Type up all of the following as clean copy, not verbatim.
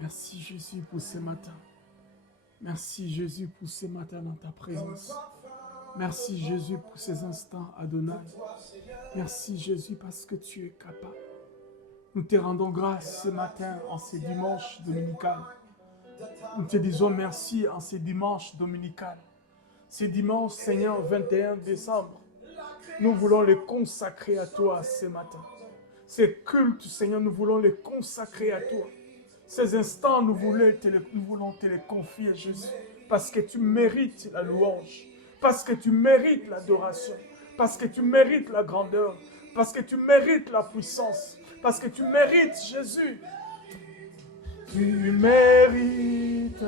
Merci Jésus pour ce matin. Merci Jésus pour ce matin dans ta présence. Merci Jésus pour ces instants, Adonai. Merci Jésus parce que tu es capable. Nous te rendons grâce ce matin en ce dimanche dominical. Nous te disons merci en ce dimanche dominical. Ce dimanche, Seigneur, 21 décembre, nous voulons les consacrer à toi ce matin. Ces cultes, Seigneur, nous voulons les consacrer à toi. Ces instants, nous voulons te les confier, Jésus, parce que tu mérites la louange, parce que tu mérites l'adoration, parce que tu mérites la grandeur, parce que tu mérites la puissance, parce que tu mérites, Jésus. Tu mérites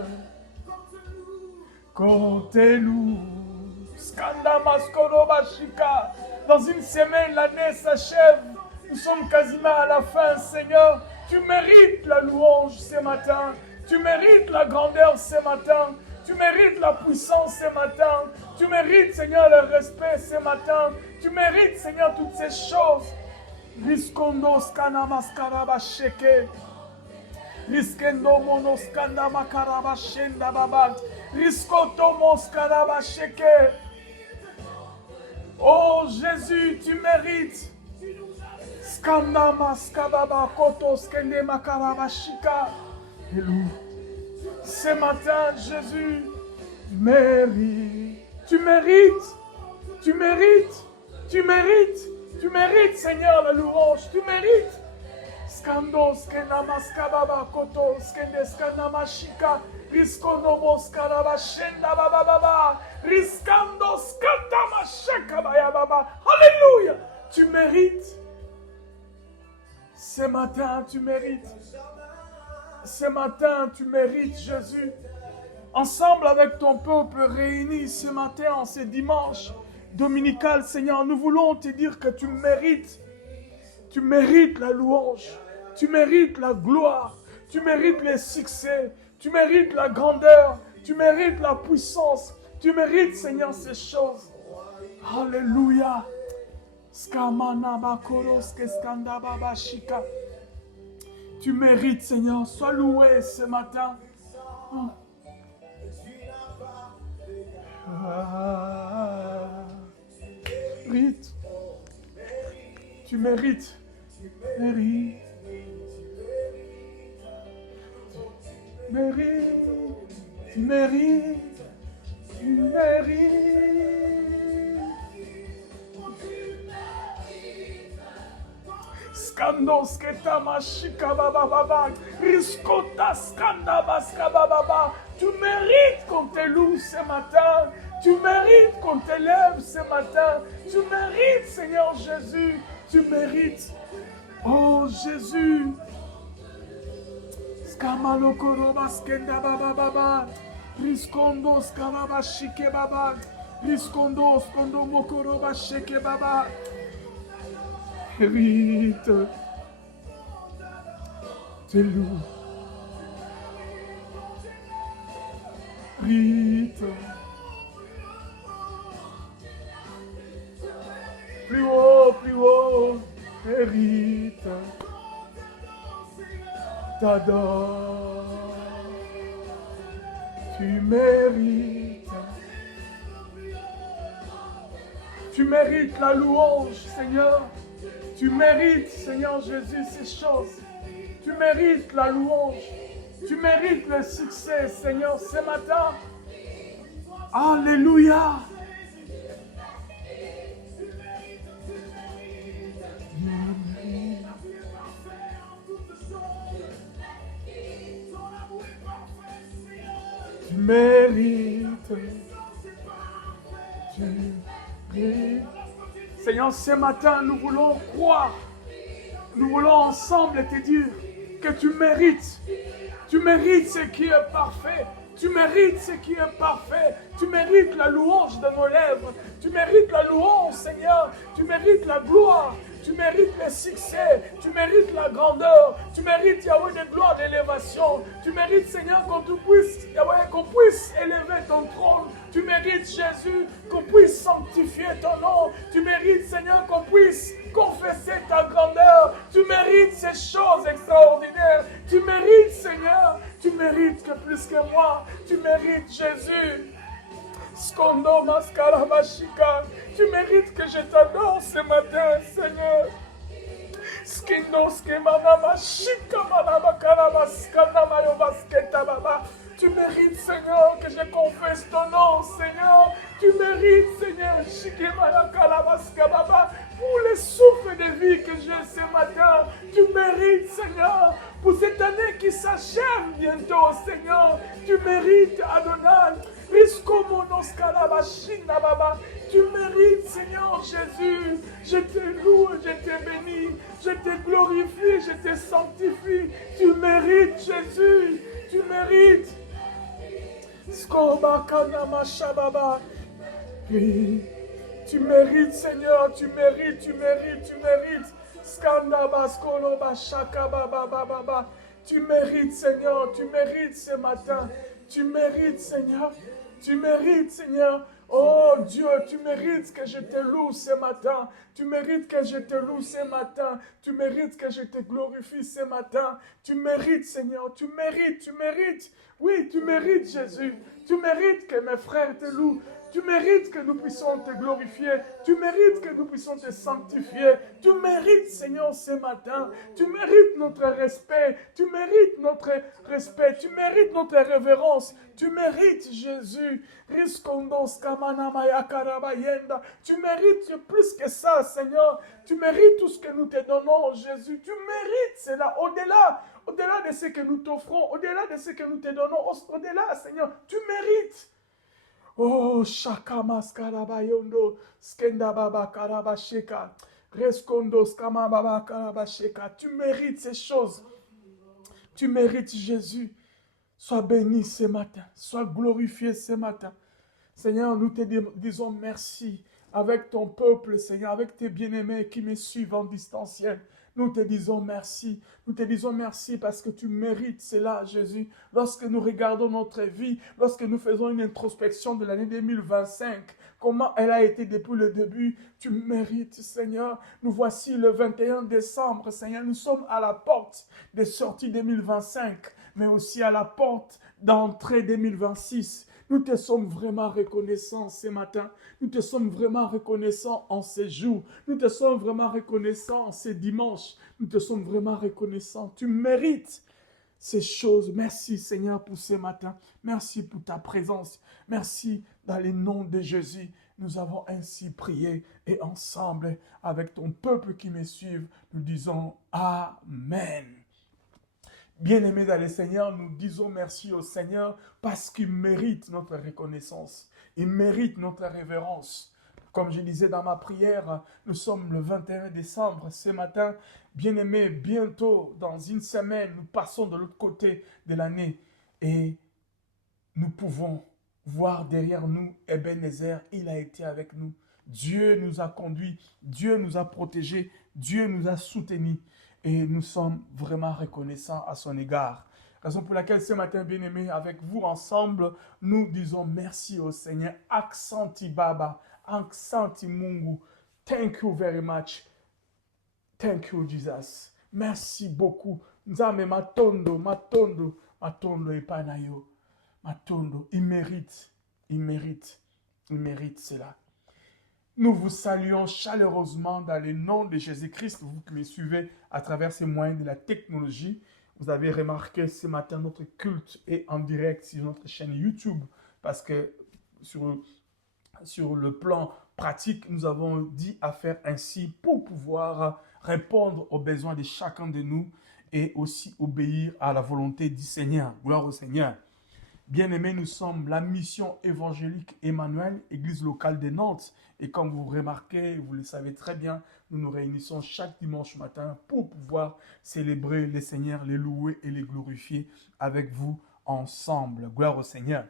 qu'on te loue. Dans une semaine, l'année s'achève. Nous sommes quasiment à la fin, Seigneur. Tu mérites la louange ce matin. Tu mérites la grandeur ce matin. Tu mérites la puissance ce matin. Tu mérites, Seigneur, le respect ce matin. Tu mérites, Seigneur, toutes ces choses. Riscondo skana maskaraba sheke. Riskendo monoskanda makaraba shenda babat. Riscoto moskaraba sheke. Oh Jésus, tu mérites. Skanda maskababa koto skende makaraba shika. Ce matin, Jésus, tu mérites. Tu mérites. Tu mérites. Tu mérites. Tu mérites, Seigneur, la louange. Tu mérites. Skando skena maskababa koto skende skana mashika. Riskondo moskaraba shenda baba baba. Riskando skanda mashaka baya baba. Alléluia. Tu mérites. Ce matin, tu mérites. Ce matin, tu mérites, Jésus. Ensemble avec ton peuple réuni ce matin, en ce dimanche dominical, Seigneur, nous voulons te dire que tu mérites. Tu mérites la louange. Tu mérites la gloire. Tu mérites les succès. Tu mérites la grandeur. Tu mérites la puissance. Tu mérites, Seigneur, ces choses. Alléluia. Tu mérites, Seigneur. Sois loué ce matin. Mérite. Tu mérites. Mérite. Mérite. Tu mérites. Tu mérites. Skandos keta mashika baba baba. Riskota skanda baska baba baba. Tu mérites qu'on te loue ce matin. Tu mérites qu'on t'élève ce matin. Tu mérites, Seigneur Jésus. Tu mérites. Oh Jésus. Skamalokoro baskenda baba baba. Riskondo skaraba shike baba. Riskondo skondo mokoro bashike baba. Rite. Te loue. Rite. Plus haut, hérite, t'adore, tu mérites la louange, Seigneur, tu mérites, Seigneur Jésus, ces choses, tu mérites la louange, tu mérites le succès, Seigneur, ce matin, alléluia. Tu mérites. Seigneur, ce matin, nous voulons croire. Nous voulons ensemble te dire que tu mérites. Tu mérites ce qui est parfait. Tu mérites ce qui est parfait. Tu mérites la louange de nos lèvres. Tu mérites la louange, Seigneur. Tu mérites la gloire. Tu mérites le succès. Tu mérites la grandeur. Tu mérites, Yahweh, de gloire, d'élévation. Tu mérites, Seigneur, qu'on puisse élever ton trône. Tu mérites mérites, Jésus, qu'on puisse sanctifier ton nom. Tu mérites, Seigneur, qu'on puisse confesser ta grandeur. Tu mérites ces choses extraordinaires. Tu mérites, Seigneur. Tu mérites que plus que moi. Tu mérites, Jésus. Skondo Maskarabashika. Tu mérites que je t'adore ce matin, Seigneur. Tu mérites, Seigneur, que je confesse ton nom, Seigneur. Tu mérites, Seigneur, pour les souffles de vie que j'ai ce matin. Tu mérites, Seigneur, pour cette année qui s'achève bientôt, Seigneur. Tu mérites, Adonai. Tu mérites, Seigneur Jésus. Je te loue, je te bénis, je te glorifie, je te sanctifie. Tu mérites, Jésus. Tu mérites. Oui. Tu mérites, Seigneur. Tu mérites, tu mérites, tu mérites. Tu mérites, Seigneur. Tu mérites ce matin. Tu mérites, Seigneur. Tu mérites, Seigneur. Oh Dieu, tu mérites que je te loue ce matin. Tu mérites que je te loue ce matin. Tu mérites que je te glorifie ce matin. Tu mérites, Seigneur. Tu mérites, tu mérites. Oui, tu mérites, Jésus. Tu mérites que mes frères te louent. Tu mérites que nous puissions te glorifier. Tu mérites que nous puissions te sanctifier. Tu mérites, Seigneur, ce matin. Tu mérites notre respect. Tu mérites notre respect. Tu mérites notre révérence. Tu mérites, Jésus. Tu mérites plus que ça, Seigneur. Tu mérites tout ce que nous te donnons, Jésus. Tu mérites cela au-delà. Au-delà de ce que nous t'offrons. Au-delà de ce que nous te donnons. Au-delà, Seigneur. Tu mérites. Oh, Shakamas Karabayondo, Skendababa Karabasheka, Reskondo Skamababa Karabasheka. Tu mérites ces choses. Tu mérites, Jésus. Sois béni ce matin. Sois glorifié ce matin. Seigneur, nous te disons merci avec ton peuple, Seigneur, avec tes bien-aimés qui me suivent en distanciel. Nous te disons merci. Nous te disons merci parce que tu mérites cela, Jésus. Lorsque nous regardons notre vie, lorsque nous faisons une introspection de l'année 2025, comment elle a été depuis le début, tu mérites, Seigneur. Nous voici le 21 décembre, Seigneur. Nous sommes à la porte des sorties 2025, mais aussi à la porte d'entrée 2026. Nous te sommes vraiment reconnaissants ce matin. Nous te sommes vraiment reconnaissants en ces jours. Nous te sommes vraiment reconnaissants en ces dimanches. Nous te sommes vraiment reconnaissants. Tu mérites ces choses. Merci Seigneur pour ce matin. Merci pour ta présence. Merci dans le nom de Jésus. Nous avons ainsi prié et ensemble avec ton peuple qui me suit, nous disons Amen. Bien-aimés dans le Seigneur, nous disons merci au Seigneur parce qu'il mérite notre reconnaissance. Il mérite notre révérence. Comme je disais dans ma prière, nous sommes le 21 décembre. Ce matin, bien-aimés, bientôt, dans une semaine, nous passons de l'autre côté de l'année. Et nous pouvons voir derrière nous Ebenezer. Il a été avec nous. Dieu nous a conduits. Dieu nous a protégés. Dieu nous a soutenus. Et nous sommes vraiment reconnaissants à son égard. Raison pour laquelle ce matin, bien-aimés, avec vous ensemble, nous disons merci au Seigneur. Aksanti Baba, Aksanti Mungu. Thank you very much. Thank you, Jesus. Merci beaucoup. Nzame matondo, matondo, matondo epanayo. Matondo, il mérite cela. Nous vous saluons chaleureusement dans le nom de Jésus-Christ, vous qui me suivez à travers ces moyens de la technologie. Vous avez remarqué ce matin, notre culte est en direct sur notre chaîne YouTube parce que sur le plan pratique, nous avons dit à faire ainsi pour pouvoir répondre aux besoins de chacun de nous et aussi obéir à la volonté du Seigneur. Gloire au Seigneur. Bien-aimés, nous sommes la mission évangélique Emmanuel, église locale de Nantes. Et comme vous remarquez, vous le savez très bien, nous nous réunissons chaque dimanche matin pour pouvoir célébrer le Seigneur, les louer et les glorifier avec vous ensemble. Gloire au Seigneur.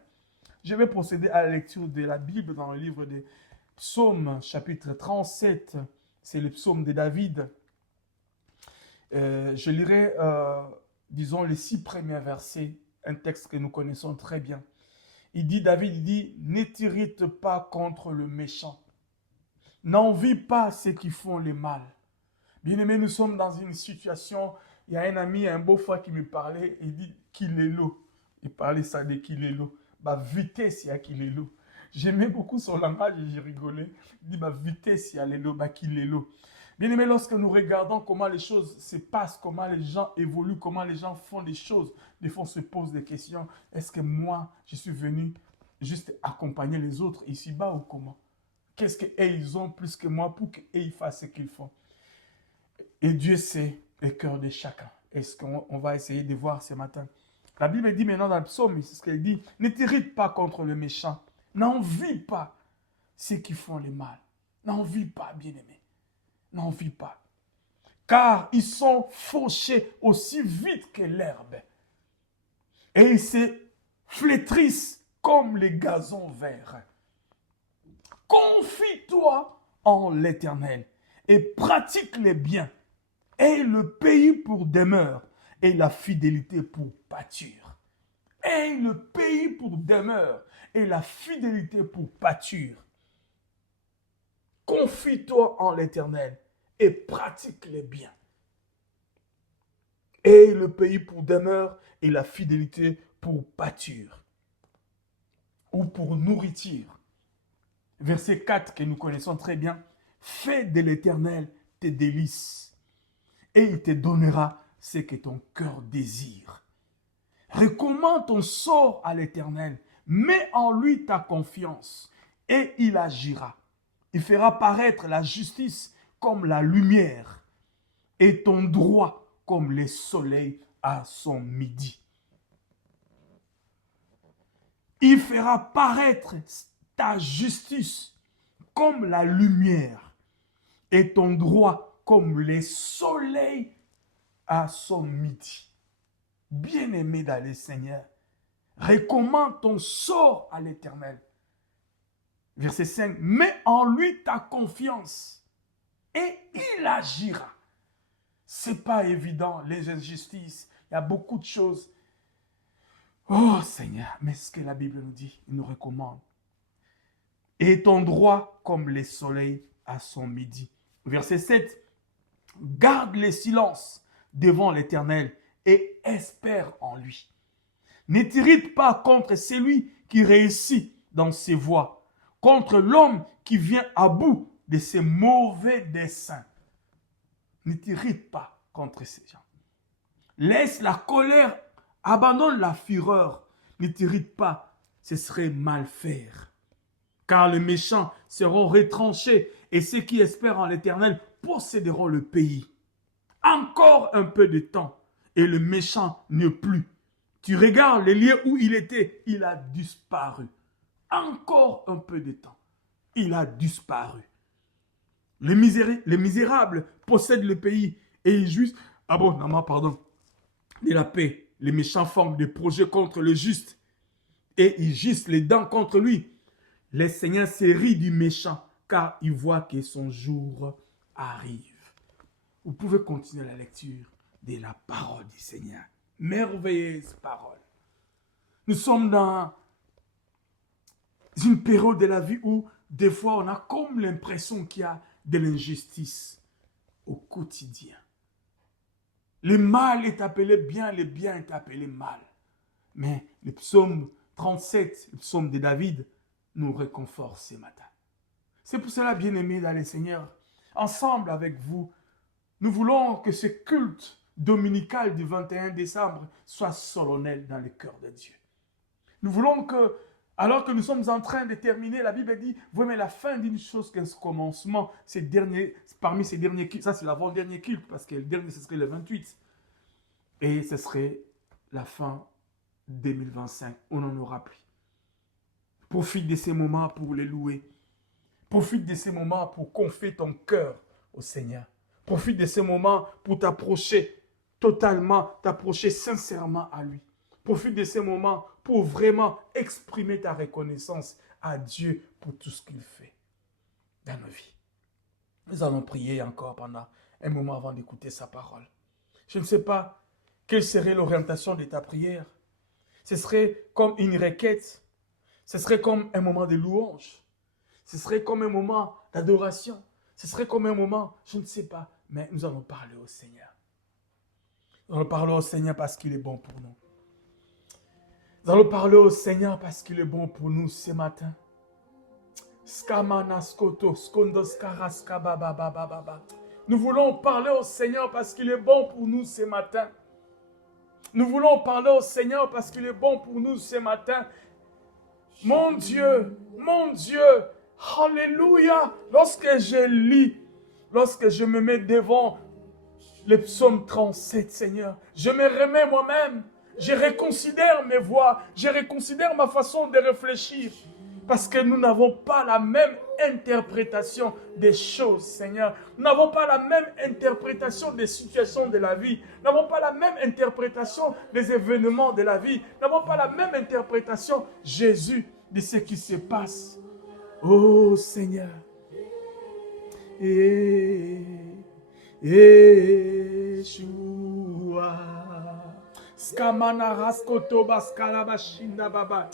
Je vais procéder à la lecture de la Bible dans le livre des Psaumes, chapitre 37. C'est le psaume de David. Je lirai, disons, les 6 premiers versets. Un texte que nous connaissons très bien. David, il dit, ne t'irrite pas contre le méchant. N'envie pas ceux qui font le mal. Bien-aimé, nous sommes dans une situation, il y a un ami, un beau-frère qui me parlait, il dit qu'il est l'eau. Il parlait ça de qu'il est l'eau. Bah, vitesse, il y a qu'il est l'eau. J'aimais beaucoup son langage et j'ai rigolé. Il dit, bah, vitesse, il y a l'eau, bah, qu'il est l'eau. Bien-aimé, lorsque nous regardons comment les choses se passent, comment les gens évoluent, comment les gens font les choses, des fois on se pose des questions. Est-ce que moi, je suis venu juste accompagner les autres ici-bas ou comment? Qu'est-ce qu'ils ont plus que moi pour qu'ils fassent ce qu'ils font? Et Dieu sait le cœur de chacun. Est-ce qu'on va essayer de voir ce matin? La Bible dit maintenant dans le psaume, c'est ce qu'elle dit, ne t'irrite pas contre le méchant. N'envie pas ceux qui font le mal. N'envie pas, bien-aimé. N'envie pas. Car ils sont fauchés aussi vite que l'herbe. Et ils se flétrissent comme les gazons verts. Confie-toi en l'Éternel et pratique les biens. Et le pays pour demeure et la fidélité pour pâture. Et le pays pour demeure et la fidélité pour pâture. Confie-toi en l'Éternel et pratique les biens. Et le pays pour demeure et la fidélité pour pâture. Ou pour nourriture. Verset 4 que nous connaissons très bien. Fais de l'Éternel tes délices. Et il te donnera ce que ton cœur désire. Recommande ton sort à l'Éternel. Mets en lui ta confiance et il agira. Il fera paraître la justice comme la lumière et ton droit comme le soleil à son midi. Il fera paraître ta justice comme la lumière et ton droit comme le soleil à son midi. Bien-aimé dans le Seigneur, recommande ton sort à l'Éternel. Verset 5, mets en lui ta confiance et il agira. C'est pas évident, les injustices, il y a beaucoup de choses. Oh Seigneur, mais ce que la Bible nous dit, il nous recommande. Et ton droit comme le soleil à son midi. Verset 7, garde le silence devant l'Éternel et espère en lui. Ne t'irrite pas contre celui qui réussit dans ses voies, contre l'homme qui vient à bout de ses mauvais desseins. Ne t'irrite pas contre ces gens. Laisse la colère, abandonne la fureur. Ne t'irrite pas, ce serait mal faire. Car les méchants seront retranchés et ceux qui espèrent en l'Éternel posséderont le pays. Encore un peu de temps et le méchant n'est plus. Tu regardes les lieux où il était, il a disparu. Encore un peu de temps, il a disparu. Les misérables possèdent le pays et ils jouissent de la paix. Les méchants forment des projets contre le juste et ils gissent les dents contre lui. Le Seigneur se rit du méchant car il voit que son jour arrive. Vous pouvez continuer la lecture de la parole du Seigneur. Merveilleuse parole. Nous sommes dans une période de la vie où des fois on a comme l'impression qu'il y a de l'injustice au quotidien. Le mal est appelé bien, le bien est appelé mal. Mais le psaume 37, le psaume de David, nous réconforte ce matin. C'est pour cela, bien-aimés dans le Seigneur, ensemble avec vous, nous voulons que ce culte dominical du 21 décembre soit solennel dans le cœur de Dieu. Nous voulons que, alors que nous sommes en train de terminer, la Bible dit, vous aimez la fin d'une chose qu'un commencement, parmi ces derniers cultes, ça c'est l'avant-dernier culte, parce que le dernier ce serait le 28. Et ce serait la fin 2025, on n'en aura plus. Profite de ces moments pour les louer. Profite de ces moments pour confier ton cœur au Seigneur. Profite de ces moments pour t'approcher totalement, t'approcher sincèrement à lui. Profite de ces moments pour vraiment exprimer ta reconnaissance à Dieu pour tout ce qu'il fait dans nos vies. Nous allons prier encore pendant un moment avant d'écouter sa parole. Je ne sais pas quelle serait l'orientation de ta prière. Ce serait comme une requête. Ce serait comme un moment de louange. Ce serait comme un moment d'adoration. Ce serait comme un moment, je ne sais pas, mais nous allons parler au Seigneur. Nous allons parler au Seigneur parce qu'il est bon pour nous. Nous allons parler au Seigneur parce qu'il est bon pour nous ce matin. Nous voulons parler au Seigneur parce qu'il est bon pour nous ce matin. Nous voulons parler au Seigneur parce qu'il est bon pour nous ce matin. Mon Dieu, alléluia. Lorsque je lis, lorsque je me mets devant le psaume 37, Seigneur, je me remets moi-même, je reconsidère mes voix, je reconsidère ma façon de réfléchir. Parce que nous n'avons pas la même interprétation des choses, Seigneur. Nous n'avons pas la même interprétation des situations de la vie. Nous n'avons pas la même interprétation des événements de la vie. Nous n'avons pas la même interprétation, Jésus, de ce qui se passe. Oh Seigneur. Yeshua. Skamana raskoto baskala bashinda baba.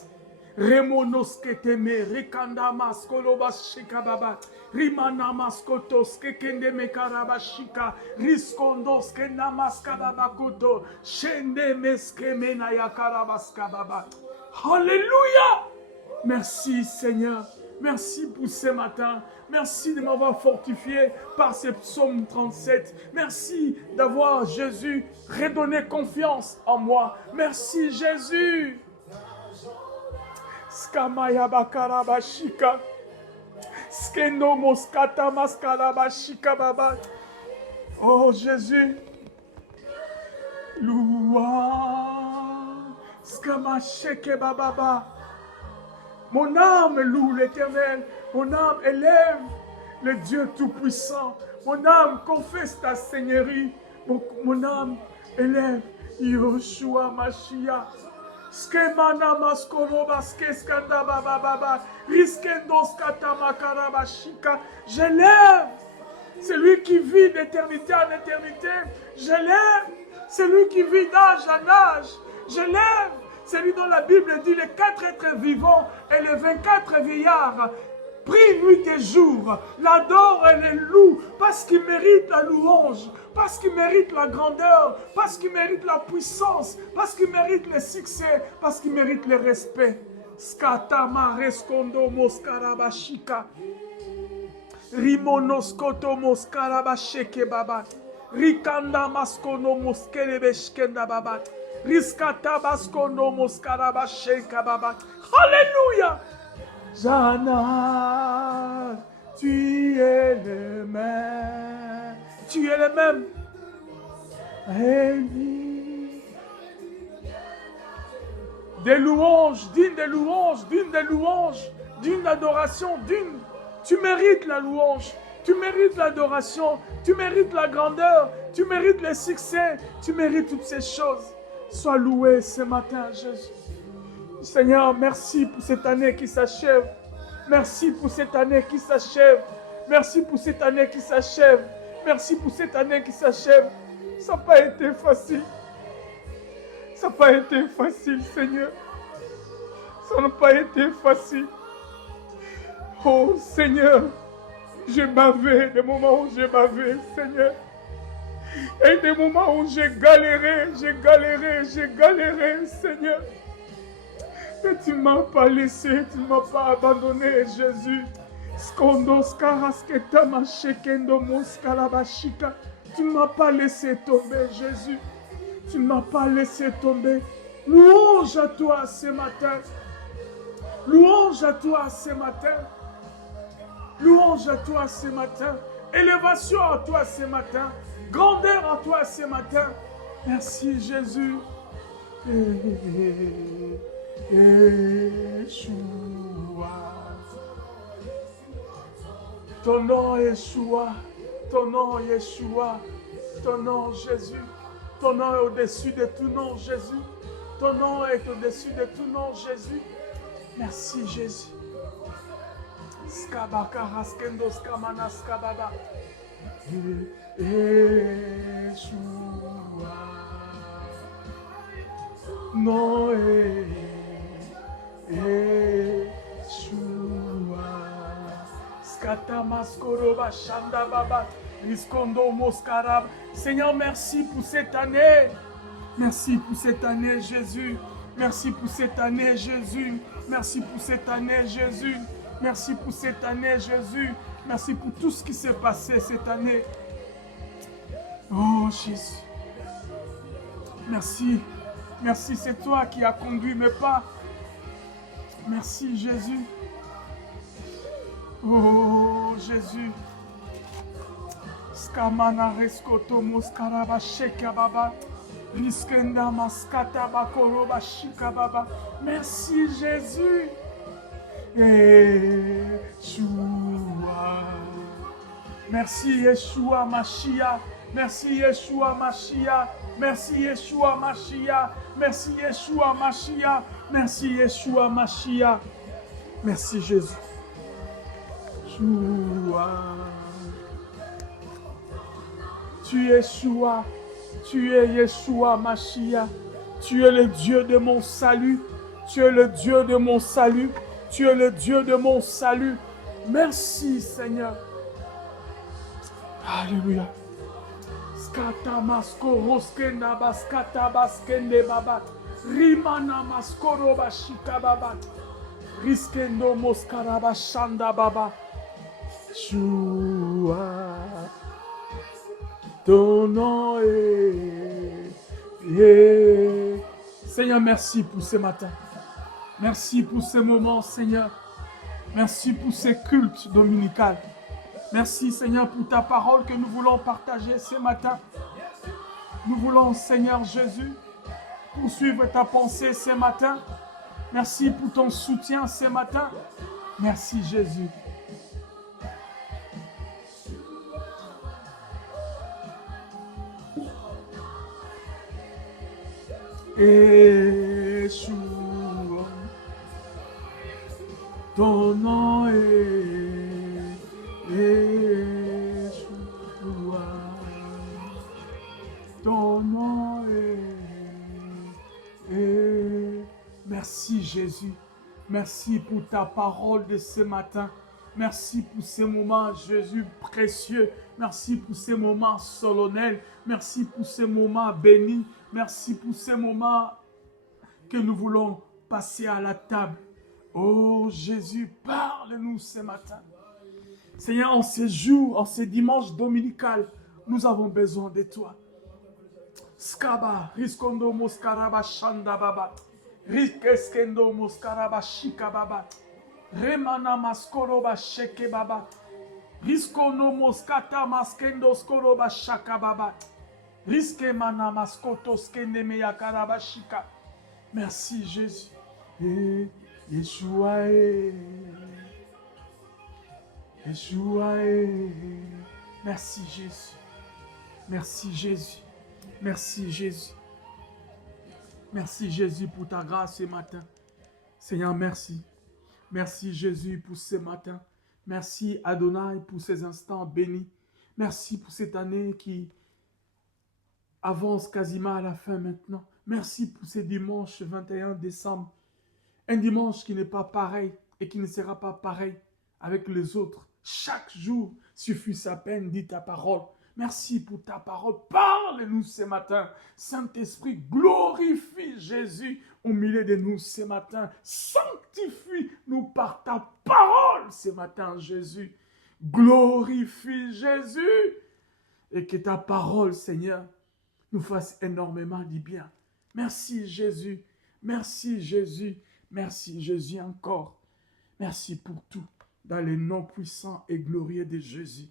Remonos keteme rikanda maskolo bashika baba rimana maskotos kekende mekarabashika riskondos kenda maskarabakoto shende meskemena yakarabaska baba. Alléluia. Merci Seigneur. Merci pour ce matin. Merci de m'avoir fortifié par ce psaume 37. Merci d'avoir, Jésus, redonné confiance en moi. Merci Jésus. Skamaya bakarabashika. Skendo moskata maskarabashika baba. Oh Jésus. Loua. Skamasheke baba. Mon âme loue l'Éternel. Mon âme élève le Dieu Tout-Puissant. Mon âme confesse ta Seigneurie. Mon âme élève Yoshua Mashiach. Skemana maskolo baske skanda baba baba riskendos katama karabashika. Je lève celui qui vit d'éternité en éternité. Je lève celui qui vit d'âge en âge. Je lève celui dont la Bible dit les 4 êtres vivants et les 24 vieillards. Prie nuit et jour, l'adore et le loue, parce qu'il mérite la louange, parce qu'il mérite la grandeur, parce qu'il mérite la puissance, parce qu'il mérite le succès, parce qu'il mérite le respect. Skatama reskondo moskarabashika. Rimonoskoto moskarabasheke baba. Rikanda maskono moskelebeshkenda baba. Riskata baskono moskarabasheka baba. Alléluia. Jana, tu es le même. Tu es le même. Des louanges, d'une des louanges, d'une des louanges, d'une adoration, d'une. Tu mérites la louange, tu mérites l'adoration, tu mérites la grandeur, tu mérites le succès, tu mérites toutes ces choses. Sois loué ce matin, Jésus. Seigneur, merci pour cette année qui s'achève. Merci pour cette année qui s'achève. Merci pour cette année qui s'achève. Merci pour cette année qui s'achève. Ça n'a pas été facile. Ça n'a pas été facile, Seigneur. Ça n'a pas été facile. Oh, Seigneur, j'ai bavé des moments où j'ai bavé, Seigneur. Et des moments où j'ai galéré, Seigneur. Mais tu ne m'as pas laissé, tu ne m'as pas abandonné, Jésus. Tu ne m'as pas laissé tomber, Jésus. Tu ne m'as pas laissé tomber. Louange à toi ce matin. Louange à toi ce matin. Louange à toi ce matin. Élévation à toi ce matin. Grandeur à toi ce matin. Merci, Jésus. Yeshua. Ton nom Yeshua, ton nom Yeshua, ton nom Jésus, ton nom est au-dessus de tout nom Jésus, ton nom est au-dessus de tout nom Jésus. Merci Jésus. Skabaka raskendo skamana skababa. Yeshua. Non Yeshua. Skata maskoroba shanda baba. Riskondo moskarab. Seigneur, merci pour cette année. Merci pour cette année, Jésus. Merci pour cette année, Jésus. Merci pour cette année, Jésus. Merci pour cette année, Jésus. Merci pour tout ce qui s'est passé cette année. Oh, Jésus. Merci. Merci, c'est toi qui as conduit mes pas. Merci, Jésus. Oh, Jésus. Skamana reskoto moskaraba sheka baba. Riskenda maskata bakoroba shika baba. Merci, Jésus. Yeshua. Merci, Yeshua Mashiach. Merci, Yeshua Mashiach. Merci, Yeshua Mashiach. Merci, Yeshua Mashiach. Merci, Yeshua Mashiach. Merci, Jésus. Yeshua. Tu es Yeshua. Tu es Yeshua Mashiach. Tu es le Dieu de mon salut. Tu es le Dieu de mon salut. Tu es le Dieu de mon salut. Merci, Seigneur. Alléluia. Skata maskoro skenda baskata baskende baba. Rimana maskoro bashika baba. Riskendo moskara bashanda baba. Shua. Ton nom est. Seigneur, merci pour ce matin. Merci pour ce moment, Seigneur. Merci pour ces cultes dominicaux. Merci, Seigneur, pour ta parole que nous voulons partager ce matin. Nous voulons, Seigneur Jésus, poursuivre ta pensée ce matin. Merci pour ton soutien ce matin. Merci, Jésus. Yeshua, ton nom est Yeshua, ton nom est. Merci, Jésus. Merci pour ta parole de ce matin. Merci pour ces moments, Jésus, précieux. Merci pour ces moments solennels. Merci pour ces moments bénis. Merci pour ces moments que nous voulons passer à la table. Oh Jésus, parle-nous ce matin. Seigneur, en ces jours, en ces dimanches dominicales, nous avons besoin de toi. Skaba, riskondo moskaraba shanda baba. Riskendo moskaraba shika baba. Remana maskoroba sheke baba. Riskono moskata maskendo skoroba shaka baba. Riske mana maskoto skende meya karaba shika. Merci Jésus. Yeshua. Yeshua. Merci Jésus. Merci Jésus. Merci Jésus. Merci Jésus pour ta grâce ce matin. Seigneur, merci. Merci Jésus pour ce matin. Merci Adonai pour ces instants bénis. Merci pour cette année qui avance quasiment à la fin maintenant. Merci pour ce dimanche 21 décembre. Un dimanche qui n'est pas pareil et qui ne sera pas pareil avec les autres. Chaque jour suffit sa peine, dit ta parole. Merci pour ta parole. Parle-nous ce matin. Saint-Esprit, glorifie Jésus au milieu de nous ce matin. Sanctifie-nous par ta parole ce matin, Jésus. Glorifie Jésus. Et que ta parole, Seigneur, nous fasse énormément du bien. Merci Jésus. Merci Jésus. Merci Jésus encore. Merci pour tout. Dans le nom puissant et glorieux de Jésus.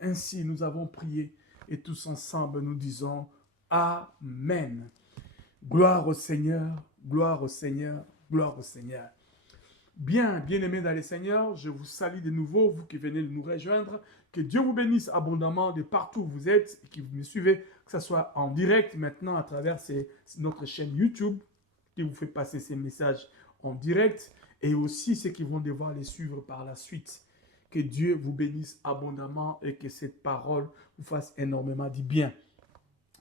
Ainsi nous avons prié et tous ensemble nous disons Amen. Gloire au Seigneur, gloire au Seigneur, gloire au Seigneur. Bien-aimés dans le Seigneur, je vous salue de nouveau, vous qui venez de nous rejoindre. Que Dieu vous bénisse abondamment de partout où vous êtes et que vous me suivez, que ce soit en direct maintenant à travers notre chaîne YouTube qui vous fait passer ces messages en direct et aussi ceux qui vont devoir les suivre par la suite. Que Dieu vous bénisse abondamment et que cette parole vous fasse énormément du bien.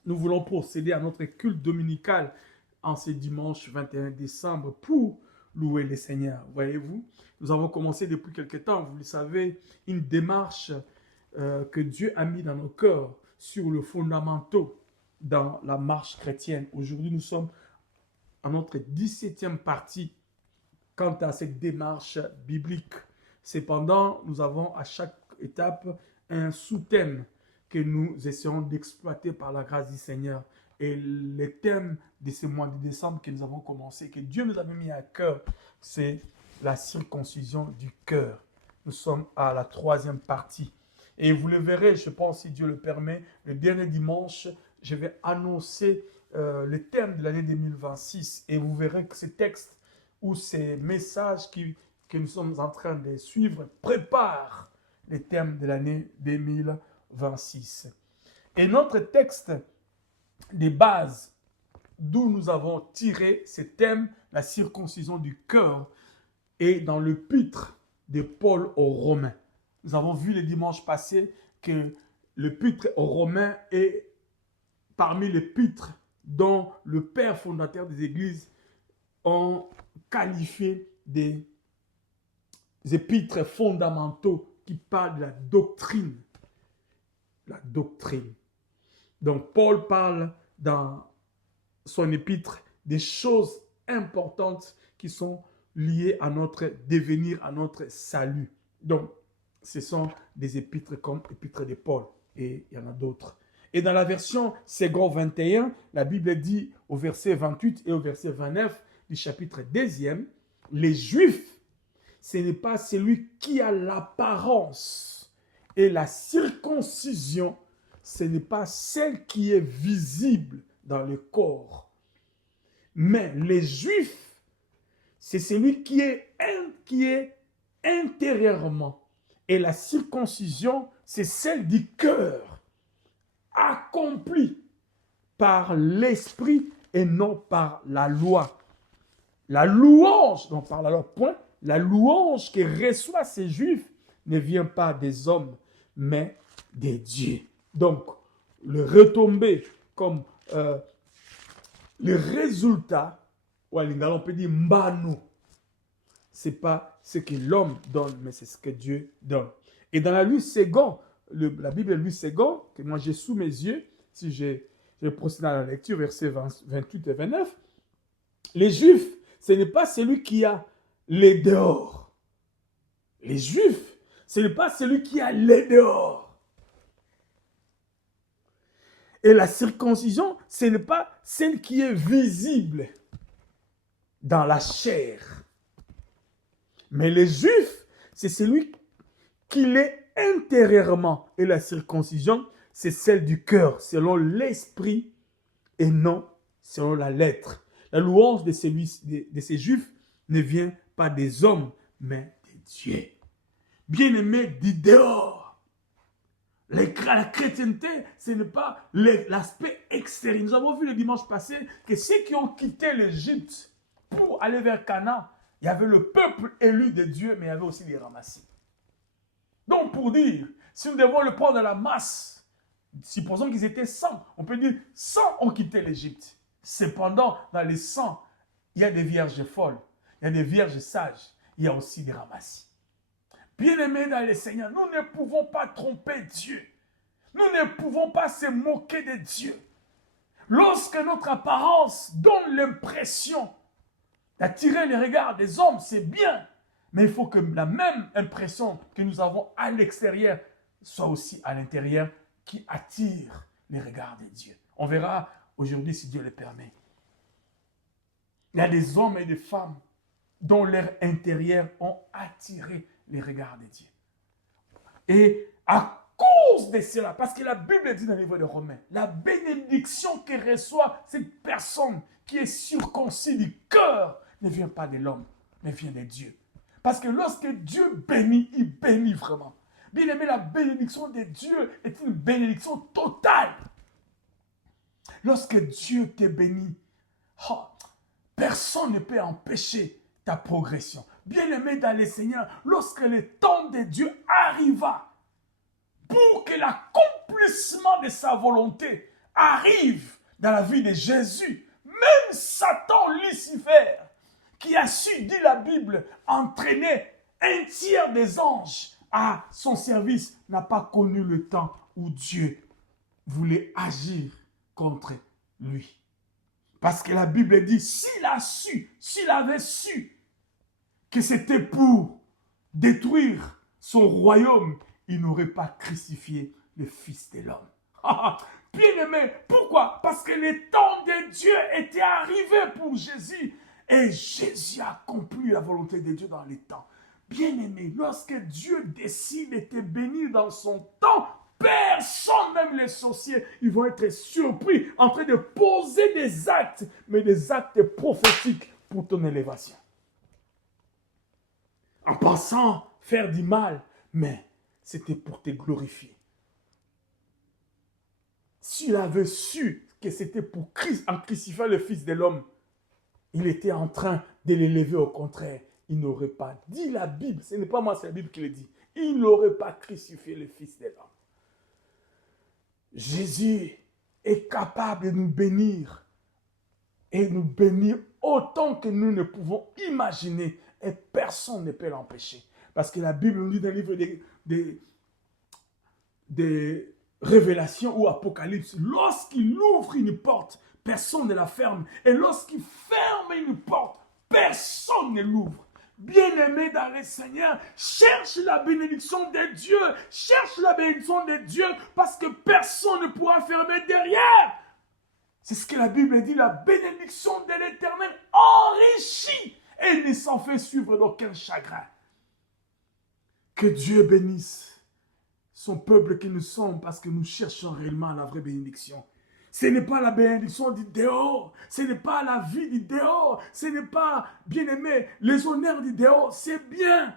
Nous voulons procéder à notre culte dominical en ce dimanche 21 décembre pour louer le Seigneur. Voyez-vous, nous avons commencé depuis quelque temps, vous le savez, une démarche que Dieu a mis dans nos cœurs sur le fondamentaux dans la marche chrétienne. Aujourd'hui, nous sommes à notre 17e partie quant à cette démarche biblique. Cependant, nous avons à chaque étape un sous-thème que nous essayons d'exploiter par la grâce du Seigneur. Et le thème de ce mois de décembre que nous avons commencé, que Dieu nous avait mis à cœur, c'est la circoncision du cœur. Nous sommes à la 3e partie. Et vous le verrez, je pense, si Dieu le permet, le dernier dimanche, je vais annoncer le thème de l'année 2026. Et vous verrez que ces textes ou ces messages que nous sommes en train de suivre préparent les thèmes de l'année 2026. Et notre texte de base d'où nous avons tiré ce thème, la circoncision du cœur, est dans l'épître de Paul aux Romains. Nous avons vu le dimanche passé que l'épître aux Romains est parmi les épîtres dont le père fondateur des églises ont qualifié des épîtres fondamentaux qui parlent de la doctrine. La doctrine. Donc Paul parle dans son épître des choses importantes qui sont liées à notre devenir, à notre salut. Donc, ce sont des épîtres comme l'épître de Paul et il y en a d'autres. Et dans la version Second 21, la Bible dit au verset 28 et au verset 29 du chapitre 2e, les Juifs, ce n'est pas celui qui a l'apparence et la circoncision, ce n'est pas celle qui est visible dans le corps. Mais les Juifs, c'est celui qui est intérieurement. Et la circoncision, c'est celle du cœur, accomplie par l'esprit et non par la loi. La louange, donc par la loi, point, la louange que reçoivent ces Juifs ne vient pas des hommes, mais des dieux. Donc, le retombé comme le résultat, on peut dire mbano, ce n'est pas ce que l'homme donne, mais c'est ce que Dieu donne. Et dans la Second, la Bible Louis Second, que moi j'ai sous mes yeux, si je procède à la lecture, versets 28 et 29, les Juifs, ce n'est pas celui qui a les dehors. Les Juifs, ce n'est pas celui qui a les dehors. Et la circoncision, ce n'est pas celle qui est visible dans la chair. Mais les Juifs, c'est celui qui l'est intérieurement. Et la circoncision, c'est celle du cœur, selon l'esprit et non selon la lettre. La louange de ces Juifs ne vient pas des hommes, mais des dieux. Bien-aimés du dehors. La chrétienté, ce n'est pas l'aspect extérieur. Nous avons vu le dimanche passé que ceux qui ont quitté l'Égypte pour aller vers Canaan, il y avait le peuple élu de Dieu, mais il y avait aussi les ramassis. Donc pour dire, si nous devons le prendre à la masse, supposons qu'ils étaient 100, on peut dire 100 ont quitté l'Égypte. Cependant, dans les 100, il y a des vierges folles, il y a des vierges sages, il y a aussi des ramassis. Bien-aimés dans le Seigneur, nous ne pouvons pas tromper Dieu. Nous ne pouvons pas se moquer de Dieu. Lorsque notre apparence donne l'impression d'attirer les regards des hommes, c'est bien. Mais il faut que la même impression que nous avons à l'extérieur soit aussi à l'intérieur qui attire les regards de Dieu. On verra aujourd'hui si Dieu le permet. Il y a des hommes et des femmes dont leur intérieur ont attiré les regards de Dieu. Et à cause de cela, parce que la Bible dit dans le livre de Romains, la bénédiction que reçoit cette personne qui est circoncis du cœur ne vient pas de l'homme, mais vient de Dieu. Parce que lorsque Dieu bénit, il bénit vraiment. Bien aimé, la bénédiction de Dieu est une bénédiction totale. Lorsque Dieu te bénit, personne ne peut empêcher ta progression. Bien aimé dans le Seigneur, lorsque le temps de Dieu arriva pour que l'accomplissement de sa volonté arrive dans la vie de Jésus, même Satan, Lucifer, qui a su, dit la Bible, entraîner un tiers des anges à son service, n'a pas connu le temps où Dieu voulait agir contre lui. Parce que la Bible dit, s'il avait su que c'était pour détruire son royaume, il n'aurait pas crucifié le Fils de l'homme. Bien-aimé, pourquoi? Parce que le temps de Dieu était arrivé pour Jésus. Et Jésus a accompli la volonté de Dieu dans les temps. Bien-aimé, lorsque Dieu décide de te bénir dans son temps, personne, même les sorciers, ils vont être surpris en train de poser des actes, mais des actes prophétiques pour ton élévation. En pensant faire du mal, mais c'était pour te glorifier. S'il avait su que c'était pour Christ, en crucifiant le Fils de l'homme, il était en train de l'élever au contraire. Il n'aurait pas dit la Bible, ce n'est pas moi, c'est la Bible qui le dit. Il n'aurait pas crucifié le Fils de l'homme. Jésus est capable de nous bénir et nous bénir autant que nous ne pouvons imaginer et personne ne peut l'empêcher. Parce que la Bible nous dit dans le livre des Révélations ou Apocalypse, lorsqu'il ouvre une porte, personne ne la ferme. Et lorsqu'il ferme une porte, personne ne l'ouvre. Bien-aimé dans le Seigneur, cherche la bénédiction de Dieu. Cherche la bénédiction de Dieu parce que personne ne pourra fermer derrière. C'est ce que la Bible dit, la bénédiction de l'Éternel enrichit et ne s'en fait suivre d'aucun chagrin. Que Dieu bénisse son peuple que nous sommes parce que nous cherchons réellement la vraie bénédiction. Ce n'est pas la bénédiction du dehors, ce n'est pas la vie du dehors, ce n'est pas, bien aimé, les honneurs du dehors, c'est bien.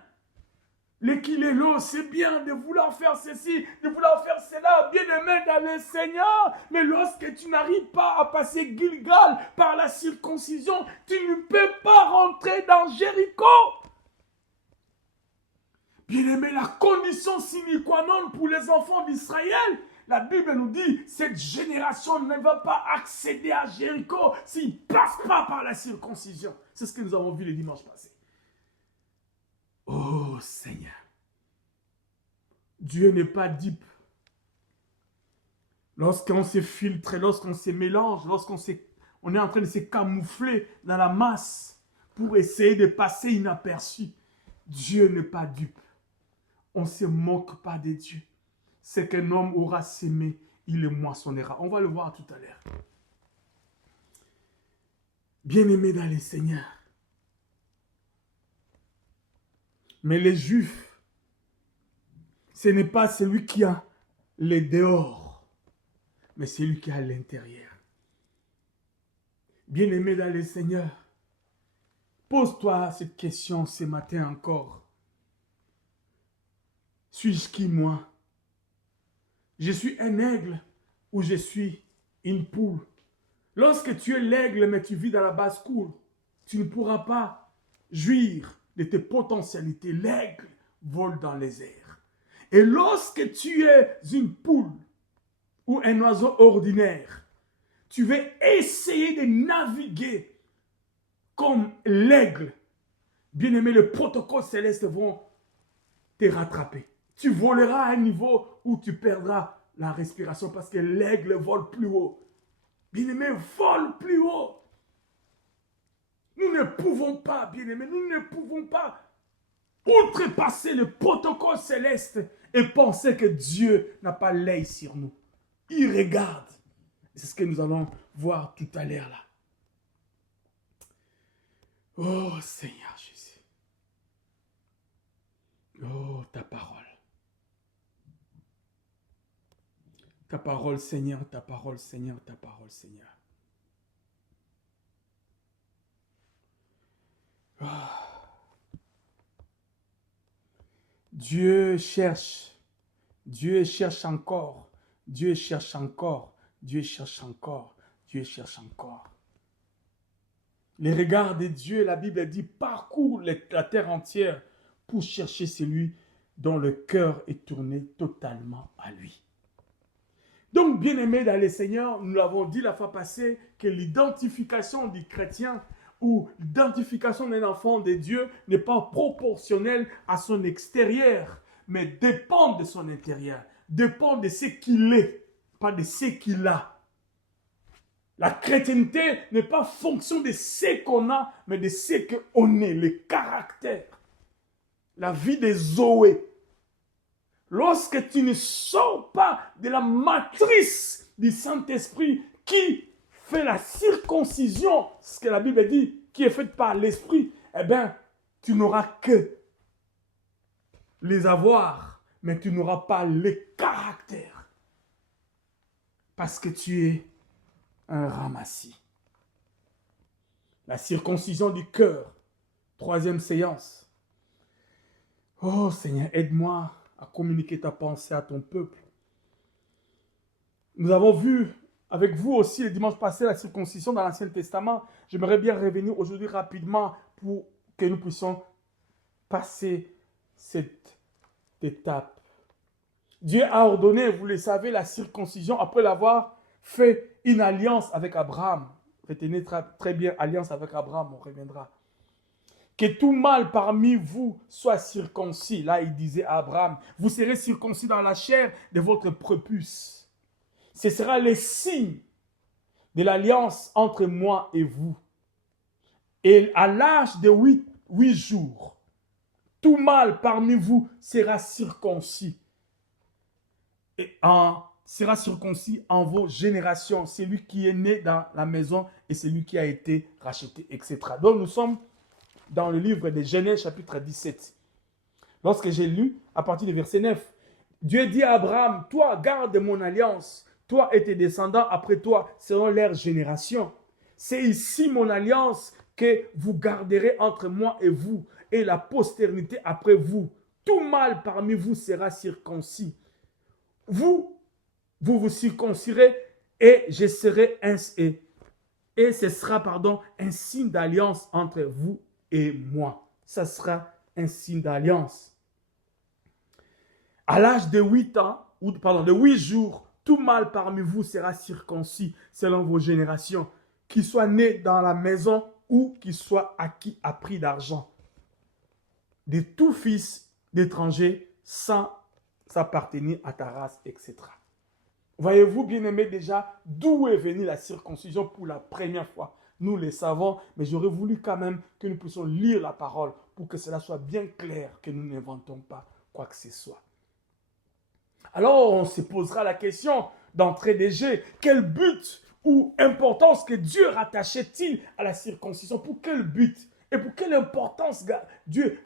L'équilibre, c'est bien de vouloir faire ceci, de vouloir faire cela, bien aimé dans le Seigneur. Mais lorsque tu n'arrives pas à passer Gilgal par la circoncision, tu ne peux pas rentrer dans Jéricho. Bien aimé, la condition sine qua non pour les enfants d'Israël, la Bible nous dit, cette génération ne va pas accéder à Jéricho s'ils ne passent pas par la circoncision. C'est ce que nous avons vu le dimanche passé. Oh Seigneur, Dieu n'est pas dupe. Lorsqu'on se filtre, lorsqu'on se mélange, lorsqu'on est en train de se camoufler dans la masse pour essayer de passer inaperçu, Dieu n'est pas dupe. On ne se moque pas de Dieu. Ce qu'un homme aura sémé, il le moissonnera. On va le voir tout à l'heure. Bien-aimés dans les Seigneurs. Mais les Juifs, ce n'est pas celui qui a les dehors, mais celui qui a l'intérieur. Bien-aimés dans les Seigneurs, pose-toi cette question ce matin encore. Suis-je qui, moi? Je suis un aigle ou je suis une poule? Lorsque tu es l'aigle, mais tu vis dans la basse-cour, tu ne pourras pas jouir de tes potentialités. L'aigle vole dans les airs. Et lorsque tu es une poule ou un oiseau ordinaire, tu vas essayer de naviguer comme l'aigle. Bien-aimé, les protocoles célestes vont te rattraper. Tu voleras à un niveau où tu perdras la respiration parce que l'aigle vole plus haut. Bien-aimé, vole plus haut. Nous ne pouvons pas, bien-aimé, nous ne pouvons pas outrepasser le protocole céleste et penser que Dieu n'a pas l'œil sur nous. Il regarde. C'est ce que nous allons voir tout à l'heure là. Oh Seigneur Jésus. Oh ta parole. Ta parole, Seigneur, ta parole, Seigneur, ta parole, Seigneur. Oh. Dieu cherche encore, Dieu cherche encore, Dieu cherche encore, Dieu cherche encore. Les regards de Dieu, la Bible dit, parcourt la terre entière pour chercher celui dont le cœur est tourné totalement à lui. Donc, bien-aimés dans le Seigneur, nous l'avons dit la fois passée, que l'identification du chrétien ou l'identification d'un enfant de Dieu n'est pas proportionnelle à son extérieur, mais dépend de son intérieur, dépend de ce qu'il est, pas de ce qu'il a. La chrétienté n'est pas fonction de ce qu'on a, mais de ce qu'on est, le caractère, la vie de Zoé. Lorsque tu ne sors pas de la matrice du Saint-Esprit qui fait la circoncision, ce que la Bible dit, qui est faite par l'Esprit, eh bien, tu n'auras que les avoirs, mais tu n'auras pas le caractère. Parce que tu es un ramassis. La circoncision du cœur, 3e séance. Oh Seigneur, aide-moi à communiquer ta pensée à ton peuple. Nous avons vu avec vous aussi le dimanche passé la circoncision dans l'Ancien Testament. J'aimerais bien revenir aujourd'hui rapidement pour que nous puissions passer cette étape. Dieu a ordonné, vous le savez, la circoncision après l'avoir fait une alliance avec Abraham. Retenez très bien, alliance avec Abraham, on reviendra. Que tout mâle parmi vous soit circoncis. Là, il disait à Abraham, vous serez circoncis dans la chair de votre prépuce. Ce sera le signe de l'alliance entre moi et vous. Et à l'âge de 8 jours, tout mâle parmi vous sera circoncis. Sera circoncis en vos générations. Celui qui est né dans la maison et celui qui a été racheté, etc. Donc nous sommes dans le livre de Genèse chapitre 17. Lorsque j'ai lu à partir du verset 9, Dieu dit à Abraham, toi garde mon alliance, toi et tes descendants après toi selon leur génération. C'est ici mon alliance que vous garderez entre moi et vous et la postérité après vous. Tout mâle parmi vous sera circoncis. Vous vous circoncirez et je serai et ce sera un signe d'alliance entre vous et moi. Ça sera un signe d'alliance. À l'âge de 8 jours, tout mâle parmi vous sera circoncis selon vos générations, qu'il soit né dans la maison ou qu'il soit acquis à prix d'argent. De tout fils d'étranger sans s'appartenir à ta race, etc. Voyez-vous, bien-aimés, déjà, d'où est venue la circoncision pour la première fois? Nous le savons, mais j'aurais voulu quand même que nous puissions lire la parole pour que cela soit bien clair, que nous n'inventons pas quoi que ce soit. Alors, on se posera la question d'entrée de jeu. Quel but ou importance que Dieu rattachait-il à la circoncision? Pour quel but? Et pour quelle importance Dieu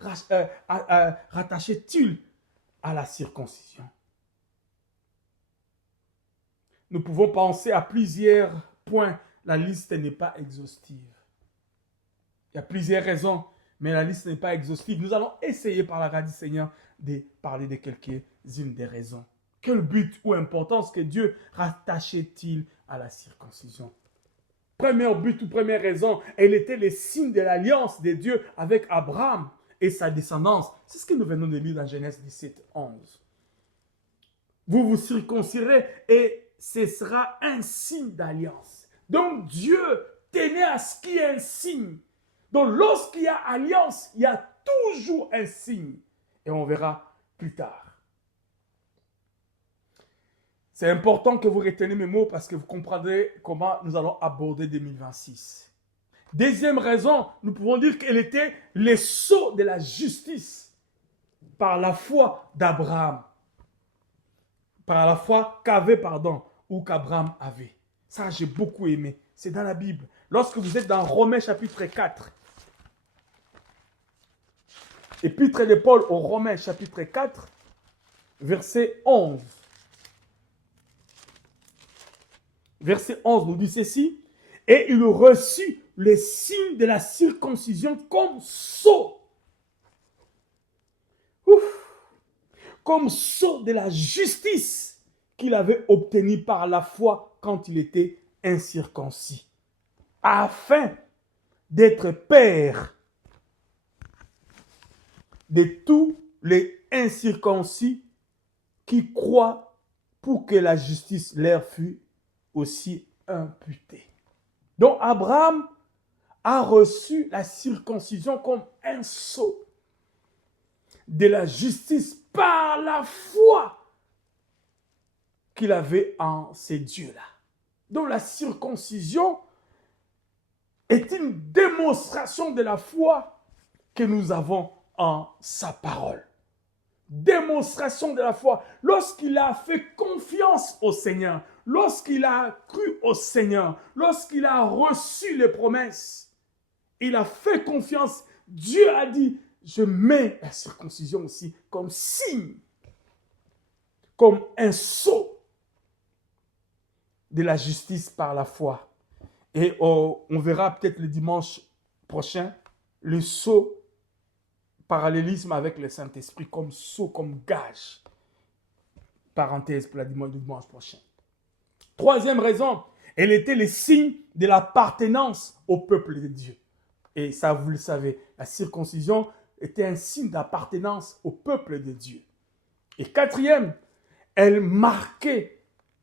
rattachait-il à la circoncision? Nous pouvons penser à plusieurs points. La liste n'est pas exhaustive. Il y a plusieurs raisons, mais la liste n'est pas exhaustive. Nous allons essayer par la grâce du Seigneur de parler de quelques-unes des raisons. Quel but ou importance que Dieu rattachait-il à la circoncision? Premier but ou première raison, elle était le signe de l'alliance de Dieu avec Abraham et sa descendance. C'est ce que nous venons de lire dans Genèse 17, 11. Vous vous circoncirez et ce sera un signe d'alliance. Donc Dieu tenait à ce qu'il y ait un signe. Donc lorsqu'il y a alliance, il y a toujours un signe. Et on verra plus tard. C'est important que vous reteniez mes mots parce que vous comprendrez comment nous allons aborder 2026. Deuxième raison, nous pouvons dire qu'elle était le sceau de la justice par la foi d'Abraham. Par la foi qu'Abraham avait. Ça, j'ai beaucoup aimé. C'est dans la Bible. Lorsque vous êtes dans Romains chapitre 4, Épître de Paul aux Romains chapitre 4, verset 11. Verset 11 nous dit ceci. Et il reçut le signe de la circoncision comme sceau. Comme sceau de la justice qu'il avait obtenu par la foi quand il était incirconcis. Afin d'être père de tous les incirconcis qui croient pour que la justice leur fût aussi imputée. Donc Abraham a reçu la circoncision comme un sceau de la justice par la foi qu'il avait en ces dieux-là. Donc la circoncision est une démonstration de la foi que nous avons en sa parole. Démonstration de la foi. Lorsqu'il a fait confiance au Seigneur, lorsqu'il a cru au Seigneur, lorsqu'il a reçu les promesses, il a fait confiance. Dieu a dit, je mets la circoncision aussi comme signe, comme un sceau de la justice par la foi. Et on verra peut-être le dimanche prochain le sceau, parallélisme avec le Saint-Esprit comme sceau, comme gage. Parenthèse pour le dimanche prochain. Troisième raison, elle était le signe de l'appartenance au peuple de Dieu. Et ça, vous le savez, la circoncision était un signe d'appartenance au peuple de Dieu. Et quatrième, elle marquait,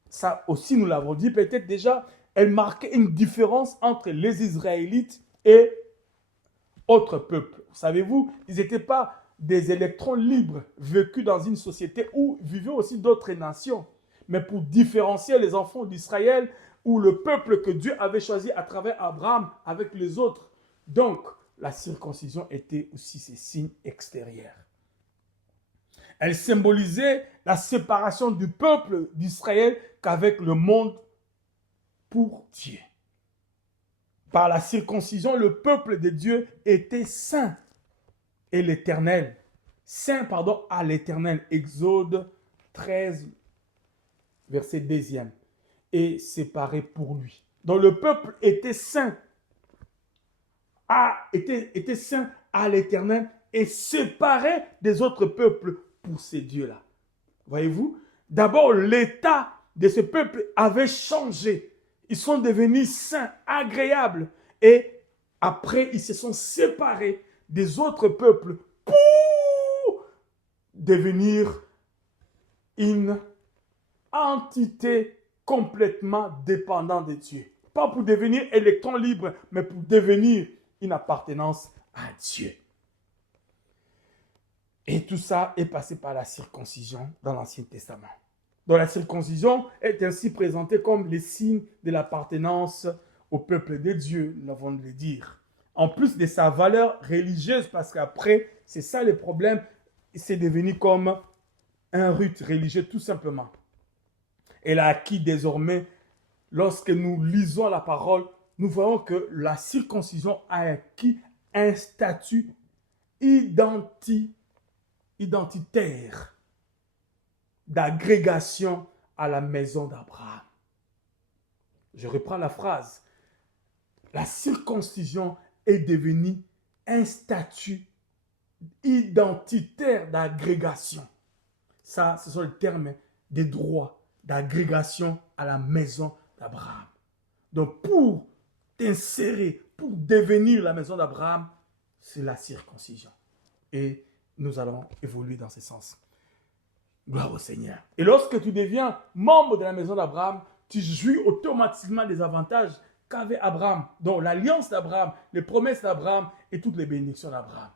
ça aussi nous l'avons dit peut-être déjà, elle marquait une différence entre les Israélites et autres peuples. Savez-vous, ils n'étaient pas des électrons libres vécus dans une société où vivaient aussi d'autres nations. Mais pour différencier les enfants d'Israël ou le peuple que Dieu avait choisi à travers Abraham avec les autres. Donc, la circoncision était aussi ces signes extérieurs. Elle symbolisait la séparation du peuple d'Israël qu'avec le monde pour Dieu. Par la circoncision, le peuple de Dieu était saint et l'Éternel. Saint, pardon, à l'Éternel. Exode 13, verset 2e. Et séparé pour lui. Donc le peuple était saint. Était saint à l'Éternel et séparé des autres peuples pour ces dieux-là. Voyez-vous? D'abord, l'état de ce peuple avait changé. Ils sont devenus saints, agréables. Et après, ils se sont séparés des autres peuples pour devenir une entité complètement dépendante de Dieu. Pas pour devenir électron libre, mais pour devenir une appartenance à Dieu. Et tout ça est passé par la circoncision dans l'Ancien Testament. Donc la circoncision est ainsi présentée comme le signe de l'appartenance au peuple de Dieu, nous avons de le dire. En plus de sa valeur religieuse, parce qu'après, c'est ça le problème, c'est devenu comme un rite religieux tout simplement. Elle a acquis désormais, lorsque nous lisons la parole, nous voyons que la circoncision a acquis un statut identitaire d'agrégation à la maison d'Abraham. Je reprends la phrase. La circoncision est devenue un statut identitaire d'agrégation. Ça, ce sont les termes des droits d'agrégation à la maison d'Abraham. Donc, pour t'insérer, pour devenir la maison d'Abraham, c'est la circoncision. Et nous allons évoluer dans ce sens. Gloire au Seigneur. Et lorsque tu deviens membre de la maison d'Abraham, tu jouis automatiquement des avantages qu'avait Abraham. Donc l'alliance d'Abraham, les promesses d'Abraham et toutes les bénédictions d'Abraham.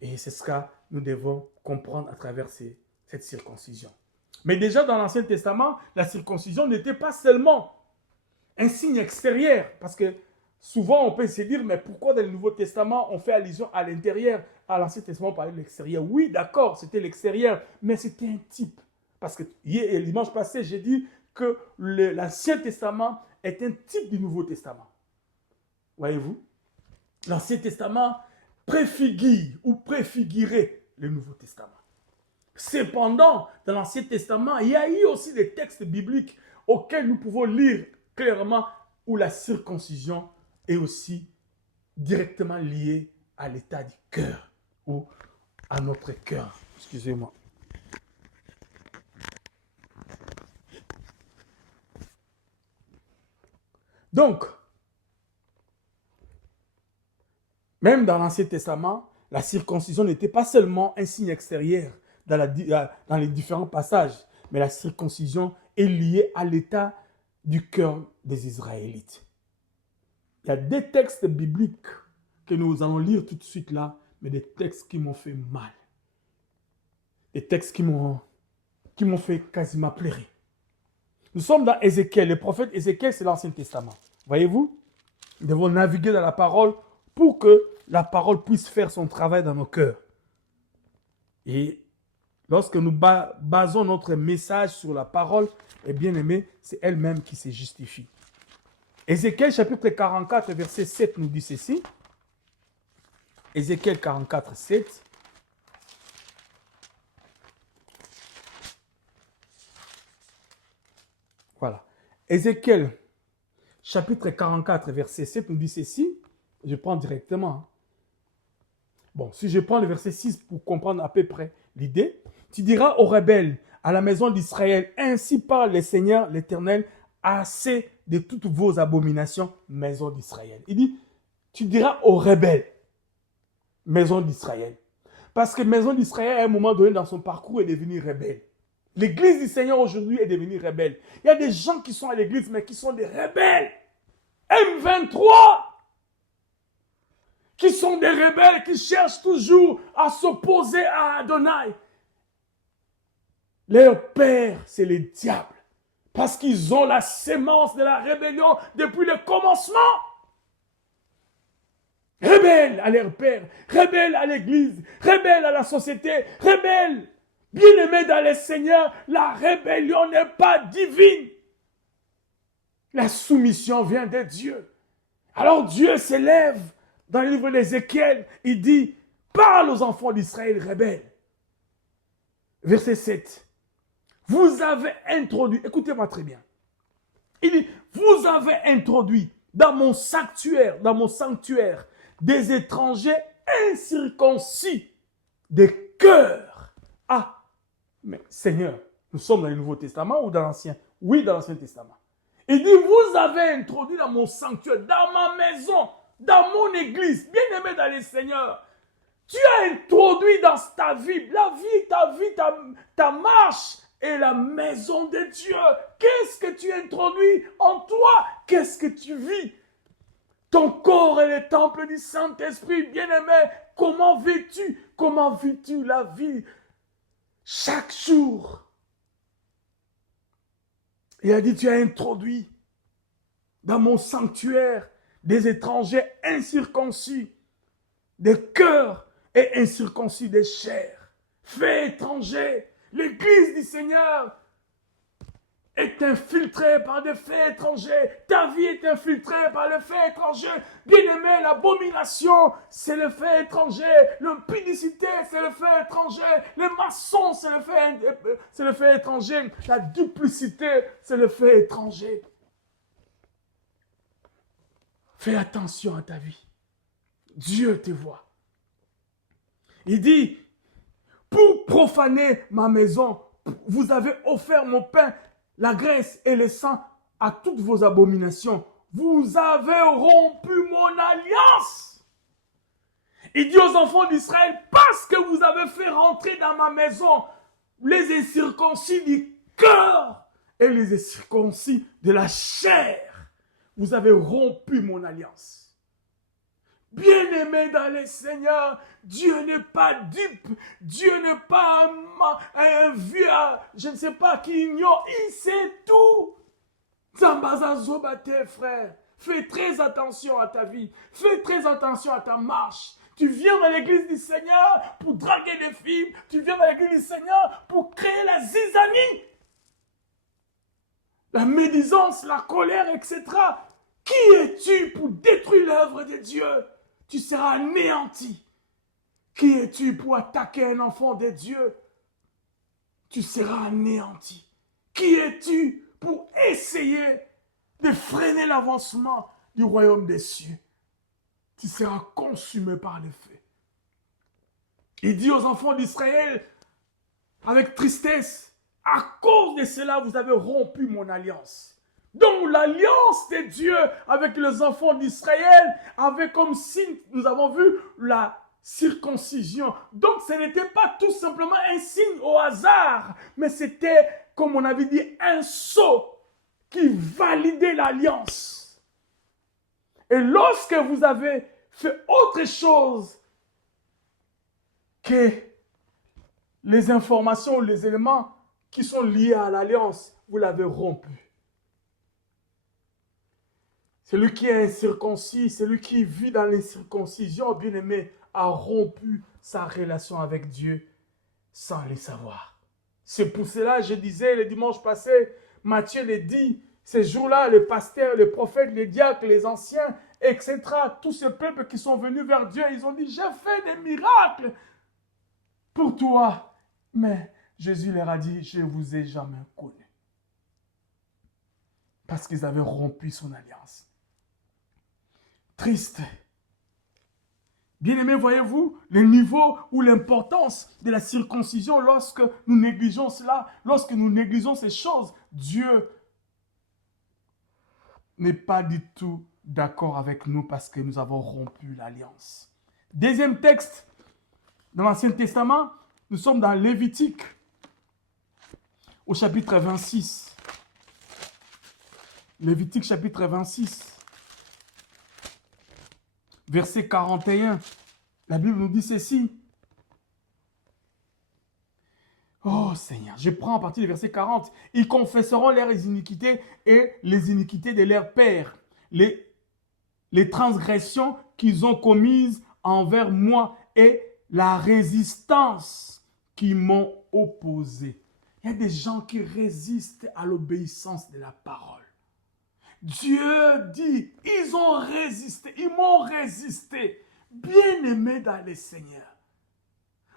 Et c'est ce que nous devons comprendre à travers cette circoncision. Mais déjà dans l'Ancien Testament, la circoncision n'était pas seulement un signe extérieur. Parce que souvent on peut se dire, mais pourquoi dans le Nouveau Testament on fait allusion à l'intérieur? À l'Ancien Testament on parlait de l'extérieur. Oui, d'accord, c'était l'extérieur, mais c'était un type. Parce que hier, dimanche passé, j'ai dit que l'Ancien Testament est un type du Nouveau Testament. Voyez-vous? L'Ancien Testament préfigure ou préfigurait le Nouveau Testament. Cependant, dans l'Ancien Testament, il y a eu aussi des textes bibliques auxquels nous pouvons lire clairement où la circoncision est aussi directement liée à l'état du cœur ou à notre cœur. Excusez-moi. Donc, même dans l'Ancien Testament, la circoncision n'était pas seulement un signe extérieur dans les différents passages, mais la circoncision est liée à l'état du cœur des Israélites. Il y a des textes bibliques que nous allons lire tout de suite là, mais des textes qui m'ont fait mal. Des textes qui m'ont fait quasiment pleurer. Nous sommes dans Ézéchiel. Le prophète Ézéchiel, c'est l'Ancien Testament. Voyez-vous? Nous devons naviguer dans la parole pour que la parole puisse faire son travail dans nos cœurs. Et lorsque nous basons notre message sur la parole, et bien aimé, c'est elle-même qui se justifie. Ézéchiel chapitre 44, verset 7 nous dit ceci. Ézéchiel 44, 7. Voilà. Ézéchiel chapitre 44, verset 7 nous dit ceci. Je prends directement. Bon, si je prends le verset 6 pour comprendre à peu près l'idée. Tu diras aux rebelles, à la maison d'Israël, ainsi parle le Seigneur, l'Éternel, assez de toutes vos abominations, maison d'Israël. Il dit, tu diras aux rebelles, maison d'Israël. Parce que maison d'Israël, à un moment donné dans son parcours, est devenue rebelle. L'église du Seigneur aujourd'hui est devenue rebelle. Il y a des gens qui sont à l'église, mais qui sont des rebelles. M23, qui sont des rebelles, qui cherchent toujours à s'opposer à Adonai. Leur père, c'est le diable. Parce qu'ils ont la sémence de la rébellion depuis le commencement. Rebelles à leur père, rebelles à l'église, rebelles à la société, rebelles. Bien-aimés dans le Seigneur, la rébellion n'est pas divine. La soumission vient de Dieu. Alors Dieu s'élève dans le livre d'Ézéchiel. Il dit, parle aux enfants d'Israël rebelles. Verset 7. Vous avez introduit, écoutez-moi très bien. Il dit, vous avez introduit dans mon sanctuaire, des étrangers incirconcis, des cœurs. Ah, mais Seigneur, nous sommes dans le Nouveau Testament ou dans l'Ancien? Oui, dans l'Ancien Testament. Il dit, vous avez introduit dans mon sanctuaire, dans ma maison, dans mon église, bien-aimé dans le Seigneur. Tu as introduit dans ta vie, ta marche et la maison de Dieu. Qu'est-ce que tu introduis en toi? Qu'est-ce que tu vis? Ton corps est le temple du Saint-Esprit, bien-aimé. Comment vis-tu? Comment vis-tu la vie chaque jour? Il a dit, tu as introduit dans mon sanctuaire des étrangers incirconcis, des cœurs et incirconcis des chairs. Fait étranger, l'église du Seigneur est infiltrée par des faits étrangers. Ta vie est infiltrée par le fait étranger. Bien-aimé, l'abomination, c'est le fait étranger. L'impudicité, c'est le fait étranger. Le maçon, c'est le fait étranger. La duplicité, c'est le fait étranger. Fais attention à ta vie. Dieu te voit. Il dit, pour profaner ma maison, vous avez offert mon pain, la graisse et le sang à toutes vos abominations. Vous avez rompu mon alliance. Il dit aux enfants d'Israël, parce que vous avez fait rentrer dans ma maison les incirconcis du cœur et les incirconcis de la chair, vous avez rompu mon alliance. Bien-aimé dans le Seigneur, Dieu n'est pas dupe, Dieu n'est pas un vieux, je ne sais pas, qui ignore, il sait tout. Zambazazobate, frère, fais très attention à ta vie, fais très attention à ta marche. Tu viens dans l'église du Seigneur pour draguer des filles, tu viens dans l'église du Seigneur pour créer la zizanie, la médisance, la colère, etc. Qui es-tu pour détruire l'œuvre de Dieu? Tu seras anéanti. Qui es-tu pour attaquer un enfant de Dieu? Tu seras anéanti. Qui es-tu pour essayer de freiner l'avancement du royaume des cieux? Tu seras consumé par le feu. Il dit aux enfants d'Israël, avec tristesse, à cause de cela, vous avez rompu mon alliance. Donc l'alliance de Dieu avec les enfants d'Israël avait comme signe, nous avons vu, la circoncision. Donc ce n'était pas tout simplement un signe au hasard, mais c'était, comme on avait dit, un sceau qui validait l'alliance. Et lorsque vous avez fait autre chose que les informations, les éléments qui sont liés à l'alliance, vous l'avez rompu. Celui qui est incirconcis, celui qui vit dans l'incirconcision, bien aimé, a rompu sa relation avec Dieu sans le savoir. C'est pour cela, je disais le dimanche passé, Matthieu le dit, ces jours-là, les pasteurs, les prophètes, les diacres, les anciens, etc., tous ces peuples qui sont venus vers Dieu, ils ont dit, j'ai fait des miracles pour toi. Mais Jésus leur a dit, je ne vous ai jamais connu. Parce qu'ils avaient rompu son alliance. Triste. Bien-aimés, voyez-vous le niveau ou l'importance de la circoncision lorsque nous négligeons cela, lorsque nous négligeons ces choses, Dieu n'est pas du tout d'accord avec nous parce que nous avons rompu l'alliance. Deuxième texte, dans l'Ancien Testament, nous sommes dans Lévitique, au chapitre 26. Lévitique, chapitre 26. Verset 41, la Bible nous dit ceci. Oh Seigneur, je prends à partir du verset 40. Ils confesseront leurs iniquités et les iniquités de leurs pères, les transgressions qu'ils ont commises envers moi et la résistance qu'ils m'ont opposée. Il y a des gens qui résistent à l'obéissance de la parole. Dieu dit, ils ont résisté, ils m'ont résisté. Bien-aimé dans le Seigneur,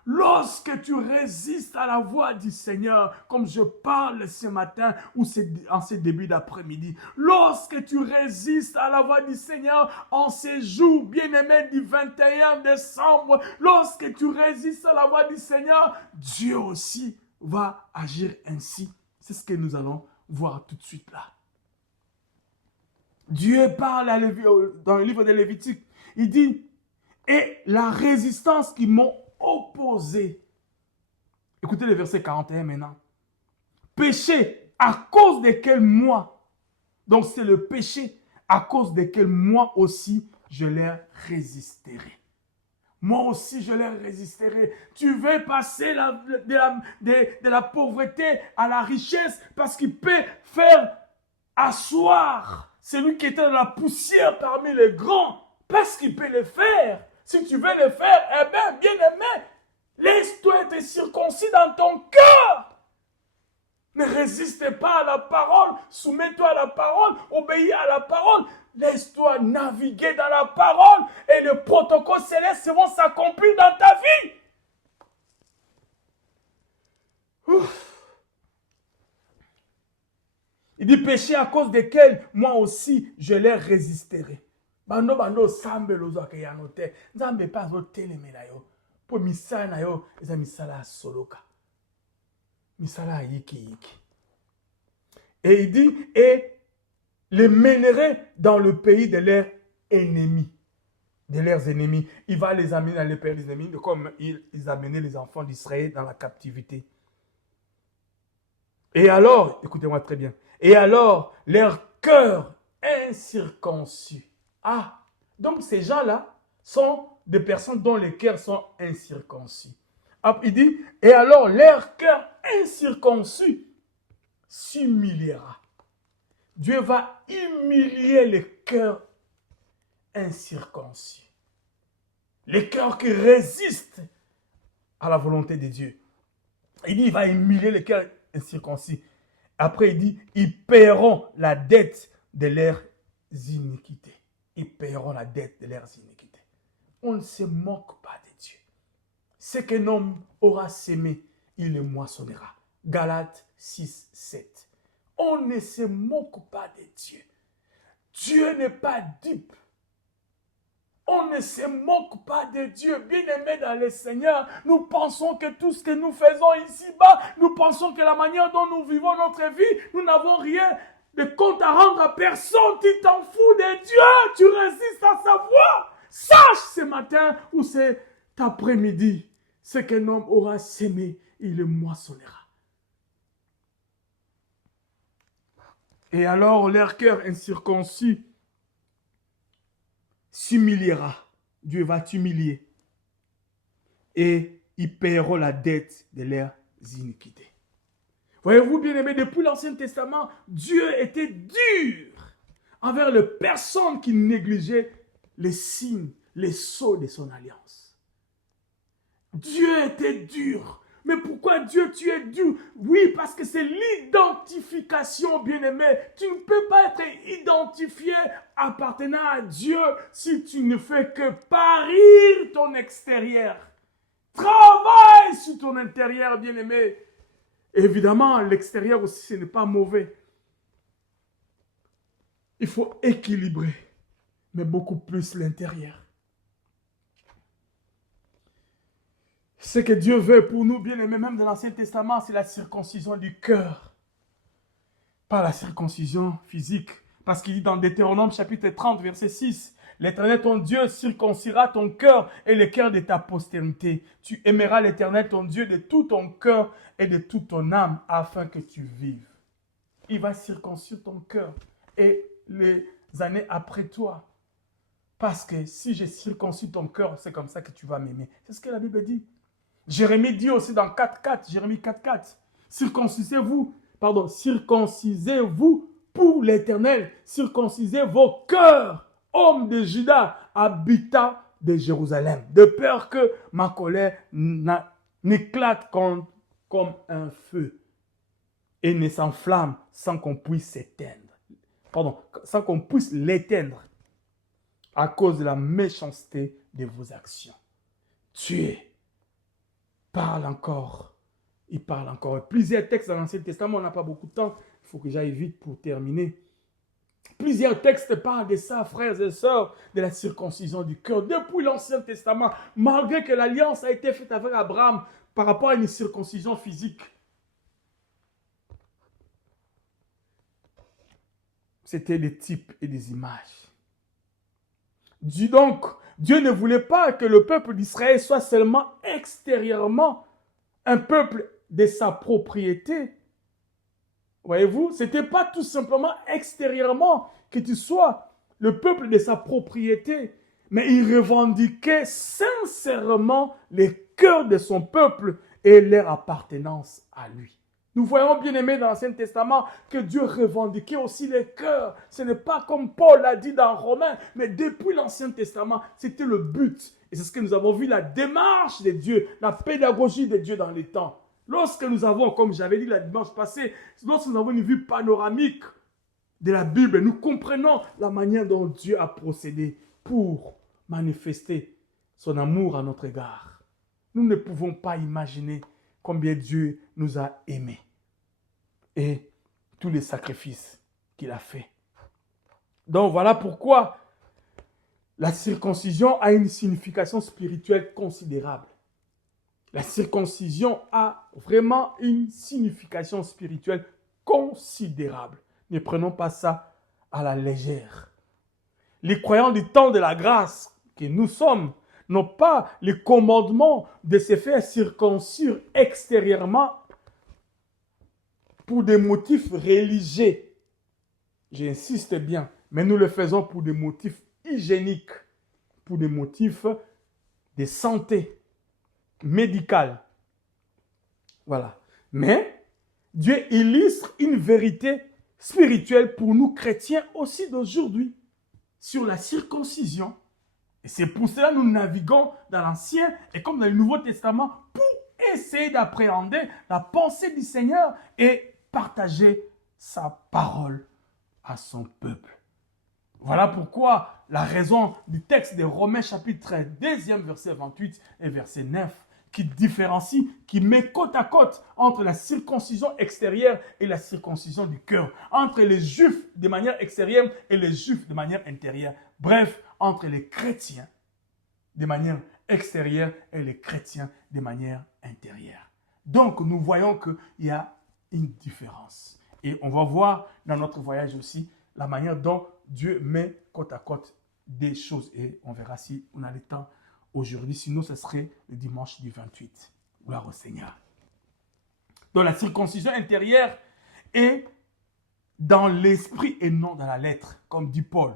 lorsque tu résistes à la voix du Seigneur, comme je parle ce matin ou en ce début d'après-midi, lorsque tu résistes à la voix du Seigneur en ces jours, bien-aimé du 21 décembre, lorsque tu résistes à la voix du Seigneur, Dieu aussi va agir ainsi. C'est ce que nous allons voir tout de suite là. Dieu parle dans le livre de Lévitique. Il dit, et la résistance qu'ils m'ont opposée. Écoutez le verset 41 maintenant. Péché à cause desquels moi, donc c'est le péché à cause desquels moi aussi je leur résisterai. Moi aussi je leur résisterai. Tu veux passer de la pauvreté à la richesse parce qu'il peut faire asseoir celui qui était dans la poussière parmi les grands, parce qu'il peut le faire. Si tu veux le faire, eh bien, bien aimé, laisse-toi être circoncis dans ton cœur. Ne résiste pas à la parole, soumets-toi à la parole, obéis à la parole, laisse-toi naviguer dans la parole et le protocole céleste vont s'accomplir dans ta vie. Ouf. Il dit péché à cause desquels moi aussi je les résisterai. Bando bando sambe lozo ke yanote. Nzambe pas zo telemela yo. Po misala na yo eza misala soloka. Misala yiki. Et il dit et les mènerai dans le pays de leurs ennemis. De leurs ennemis. Il va les amener dans le pays des ennemis comme ils amenaient les enfants d'Israël dans la captivité. Et alors, écoutez-moi très bien. Et alors, leur cœur incirconcis. Ah, donc ces gens-là sont des personnes dont les cœurs sont incirconcis. Il dit, et alors leur cœur incirconcis s'humiliera. Dieu va humilier les cœurs incirconcis. Les cœurs qui résistent à la volonté de Dieu. Il dit, il va humilier les cœurs incirconcis. Après, il dit, ils paieront la dette de leurs iniquités. Ils paieront la dette de leurs iniquités. On ne se moque pas de Dieu. Ce qu'un homme aura sémé, il le moissonnera. Galates 6, 7. On ne se moque pas de Dieu. Dieu n'est pas dupe. On ne se moque pas de Dieu. Bien-aimés dans le Seigneur, nous pensons que tout ce que nous faisons ici-bas, nous pensons que la manière dont nous vivons notre vie, nous n'avons rien de compte à rendre à personne. Tu t'en fous de Dieu, tu résistes à sa voix. Sache ce matin ou cet après-midi, ce qu'un homme aura sémé, il le moissonnera. Et alors, leur cœur incirconcis s'humiliera. Dieu va t'humilier. Et ils paieront la dette de leurs iniquités. Voyez-vous, bien-aimés, depuis l'Ancien Testament, Dieu était dur envers les personnes qui négligeaient les signes, les sceaux de son alliance. Dieu était dur. Mais pourquoi Dieu, tu es dur? Oui, parce que c'est l'identification, bien-aimé. Tu ne peux pas être identifié appartenant à Dieu si tu ne fais que parir ton extérieur. Travaille sur ton intérieur, bien-aimé. Évidemment, l'extérieur aussi, ce n'est pas mauvais. Il faut équilibrer, mais beaucoup plus l'intérieur. Ce que Dieu veut pour nous, bien-aimés, même dans l'Ancien Testament, c'est la circoncision du cœur. Pas la circoncision physique. Parce qu'il dit dans Deutéronome chapitre 30, verset 6, « L'Éternel ton Dieu circoncira ton cœur et le cœur de ta postérité. Tu aimeras l'Éternel ton Dieu de tout ton cœur et de toute ton âme, afin que tu vives. » Il va circoncire ton cœur et les années après toi. Parce que si je circoncis ton cœur, c'est comme ça que tu vas m'aimer. C'est ce que la Bible dit. Jérémie dit aussi dans 4.4, Jérémie 4.4, circoncisez-vous pour l'Éternel, circoncisez vos cœurs, hommes de Juda, habitants de Jérusalem, de peur que ma colère n'éclate comme un feu et ne s'enflamme sans qu'on puisse s'éteindre. Sans qu'on puisse l'éteindre à cause de la méchanceté de vos actions. Tuez. Parle encore. Il parle encore. Plusieurs textes dans l'Ancien Testament, on n'a pas beaucoup de temps. Il faut que j'aille vite pour terminer. Plusieurs textes parlent de ça, frères et sœurs, de la circoncision du cœur. Depuis l'Ancien Testament, malgré que l'alliance a été faite avec Abraham par rapport à une circoncision physique. C'était des types et des images. Donc, Dieu ne voulait pas que le peuple d'Israël soit seulement extérieurement un peuple de sa propriété. Voyez-vous, ce n'était pas tout simplement extérieurement que tu sois le peuple de sa propriété, mais il revendiquait sincèrement les cœurs de son peuple et leur appartenance à lui. Nous voyons bien aimé dans l'Ancien Testament que Dieu revendiquait aussi les cœurs. Ce n'est pas comme Paul l'a dit dans Romains, mais depuis l'Ancien Testament, c'était le but. Et c'est ce que nous avons vu, la démarche de Dieu, la pédagogie de Dieu dans les temps. Lorsque nous avons, comme j'avais dit la dimanche passée, lorsque nous avons une vue panoramique de la Bible, nous comprenons la manière dont Dieu a procédé pour manifester son amour à notre égard. Nous ne pouvons pas imaginer combien Dieu nous a aimés et tous les sacrifices qu'il a fait. Donc voilà pourquoi la circoncision a une signification spirituelle considérable. La circoncision a vraiment une signification spirituelle considérable. Ne prenons pas ça à la légère. Les croyants du temps de la grâce que nous sommes n'ont pas le commandement de se faire circoncire extérieurement pour des motifs religieux. J'insiste bien, mais nous le faisons pour des motifs hygiéniques, pour des motifs de santé médicale. Voilà. Mais Dieu illustre une vérité spirituelle pour nous chrétiens aussi d'aujourd'hui sur la circoncision. Et c'est pour cela que nous naviguons dans l'Ancien et comme dans le Nouveau Testament pour essayer d'appréhender la pensée du Seigneur et partager sa parole à son peuple. Voilà pourquoi la raison du texte de Romains chapitre 2, verset 28 et verset 9 qui différencie, qui met côte à côte entre la circoncision extérieure et la circoncision du cœur, entre les juifs de manière extérieure et les juifs de manière intérieure. Bref, entre les chrétiens de manière extérieure et les chrétiens de manière intérieure. Donc, nous voyons qu'il y a une différence. Et on va voir dans notre voyage aussi la manière dont Dieu met côte à côte des choses. Et on verra si on a le temps aujourd'hui. Sinon, ce serait le dimanche du 28. Gloire au Seigneur. Donc, la circoncision intérieure est dans l'esprit et non dans la lettre, comme dit Paul.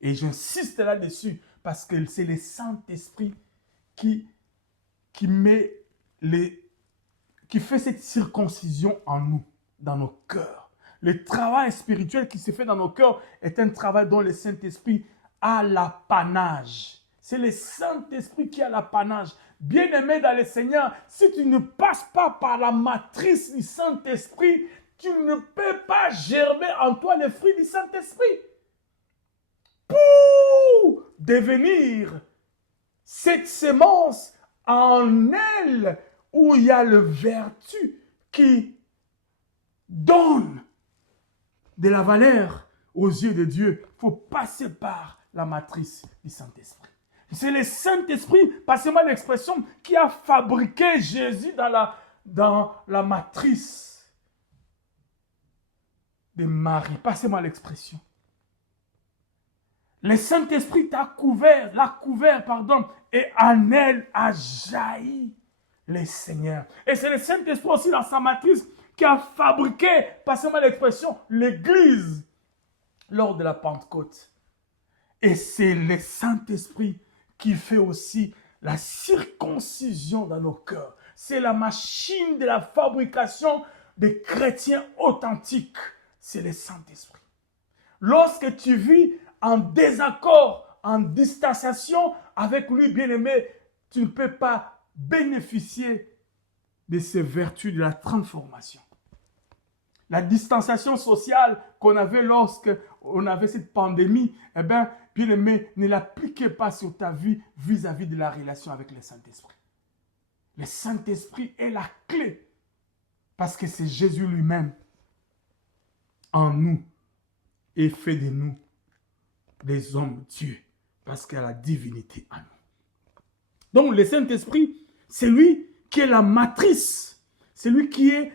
Et j'insiste là-dessus parce que c'est le Saint-Esprit qui fait cette circoncision en nous, dans nos cœurs. Le travail spirituel qui se fait dans nos cœurs est un travail dont le Saint-Esprit a l'apanage. C'est le Saint-Esprit qui a l'apanage. Bien-aimé dans le Seigneur, si tu ne passes pas par la matrice du Saint-Esprit, tu ne peux pas germer en toi les fruits du Saint-Esprit. Pour devenir cette semence en elle où il y a le vertu qui donne de la valeur aux yeux de Dieu, il faut passer par la matrice du Saint-Esprit. C'est le Saint-Esprit, passez-moi l'expression, qui a fabriqué Jésus dans la matrice de Marie. Passez-moi l'expression. Le Saint-Esprit l'a couvert, et en elle a jailli le Seigneur. Et c'est le Saint-Esprit aussi dans sa matrice qui a fabriqué, passez-moi l'expression, l'Église lors de la Pentecôte. Et c'est le Saint-Esprit qui fait aussi la circoncision dans nos cœurs. C'est la machine de la fabrication des chrétiens authentiques. C'est le Saint-Esprit. Lorsque tu vis en désaccord, en distanciation avec lui, bien-aimé, tu ne peux pas bénéficier de ces vertus de la transformation. La distanciation sociale qu'on avait lorsqu'on avait cette pandémie, eh bien, bien-aimé, ne l'appliquez pas sur ta vie vis-à-vis de la relation avec le Saint-Esprit. Le Saint-Esprit est la clé parce que c'est Jésus lui-même en nous et fait de nous des hommes Dieu parce qu'il a la divinité en nous. Donc le Saint-Esprit, c'est lui qui est la matrice, c'est lui qui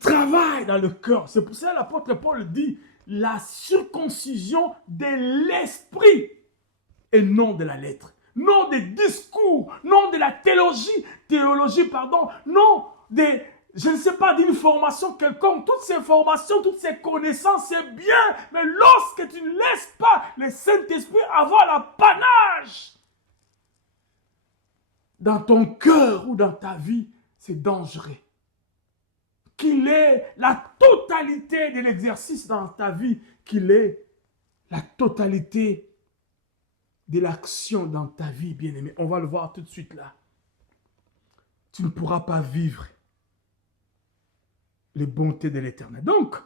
travaille dans le cœur. C'est pour ça que l'apôtre Paul dit la circoncision de l'esprit et non de la lettre. Non des discours, non de la théologie, non des, je ne sais pas, d'une formation quelconque. Toutes ces formations, toutes ces connaissances, c'est bien, mais lorsque tu ne laisses pas le Saint-Esprit avoir l'apanage dans ton cœur ou dans ta vie, c'est dangereux. Qu'il ait la totalité de l'exercice dans ta vie, qu'il ait la totalité de l'action dans ta vie, bien-aimé. On va le voir tout de suite là. Tu ne pourras pas vivre les bontés de l'Éternel. Donc,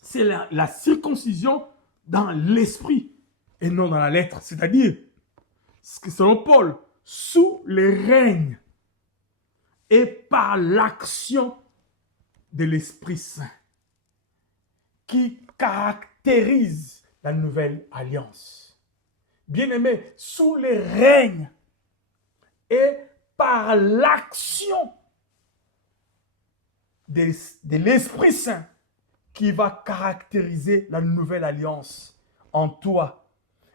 c'est la circoncision dans l'esprit et non dans la lettre. C'est-à-dire, selon Paul, sous le règne et par l'action de l'Esprit Saint qui caractérise la nouvelle alliance. Bien-aimé, sous le règne et par l'action de l'Esprit Saint qui va caractériser la nouvelle alliance en toi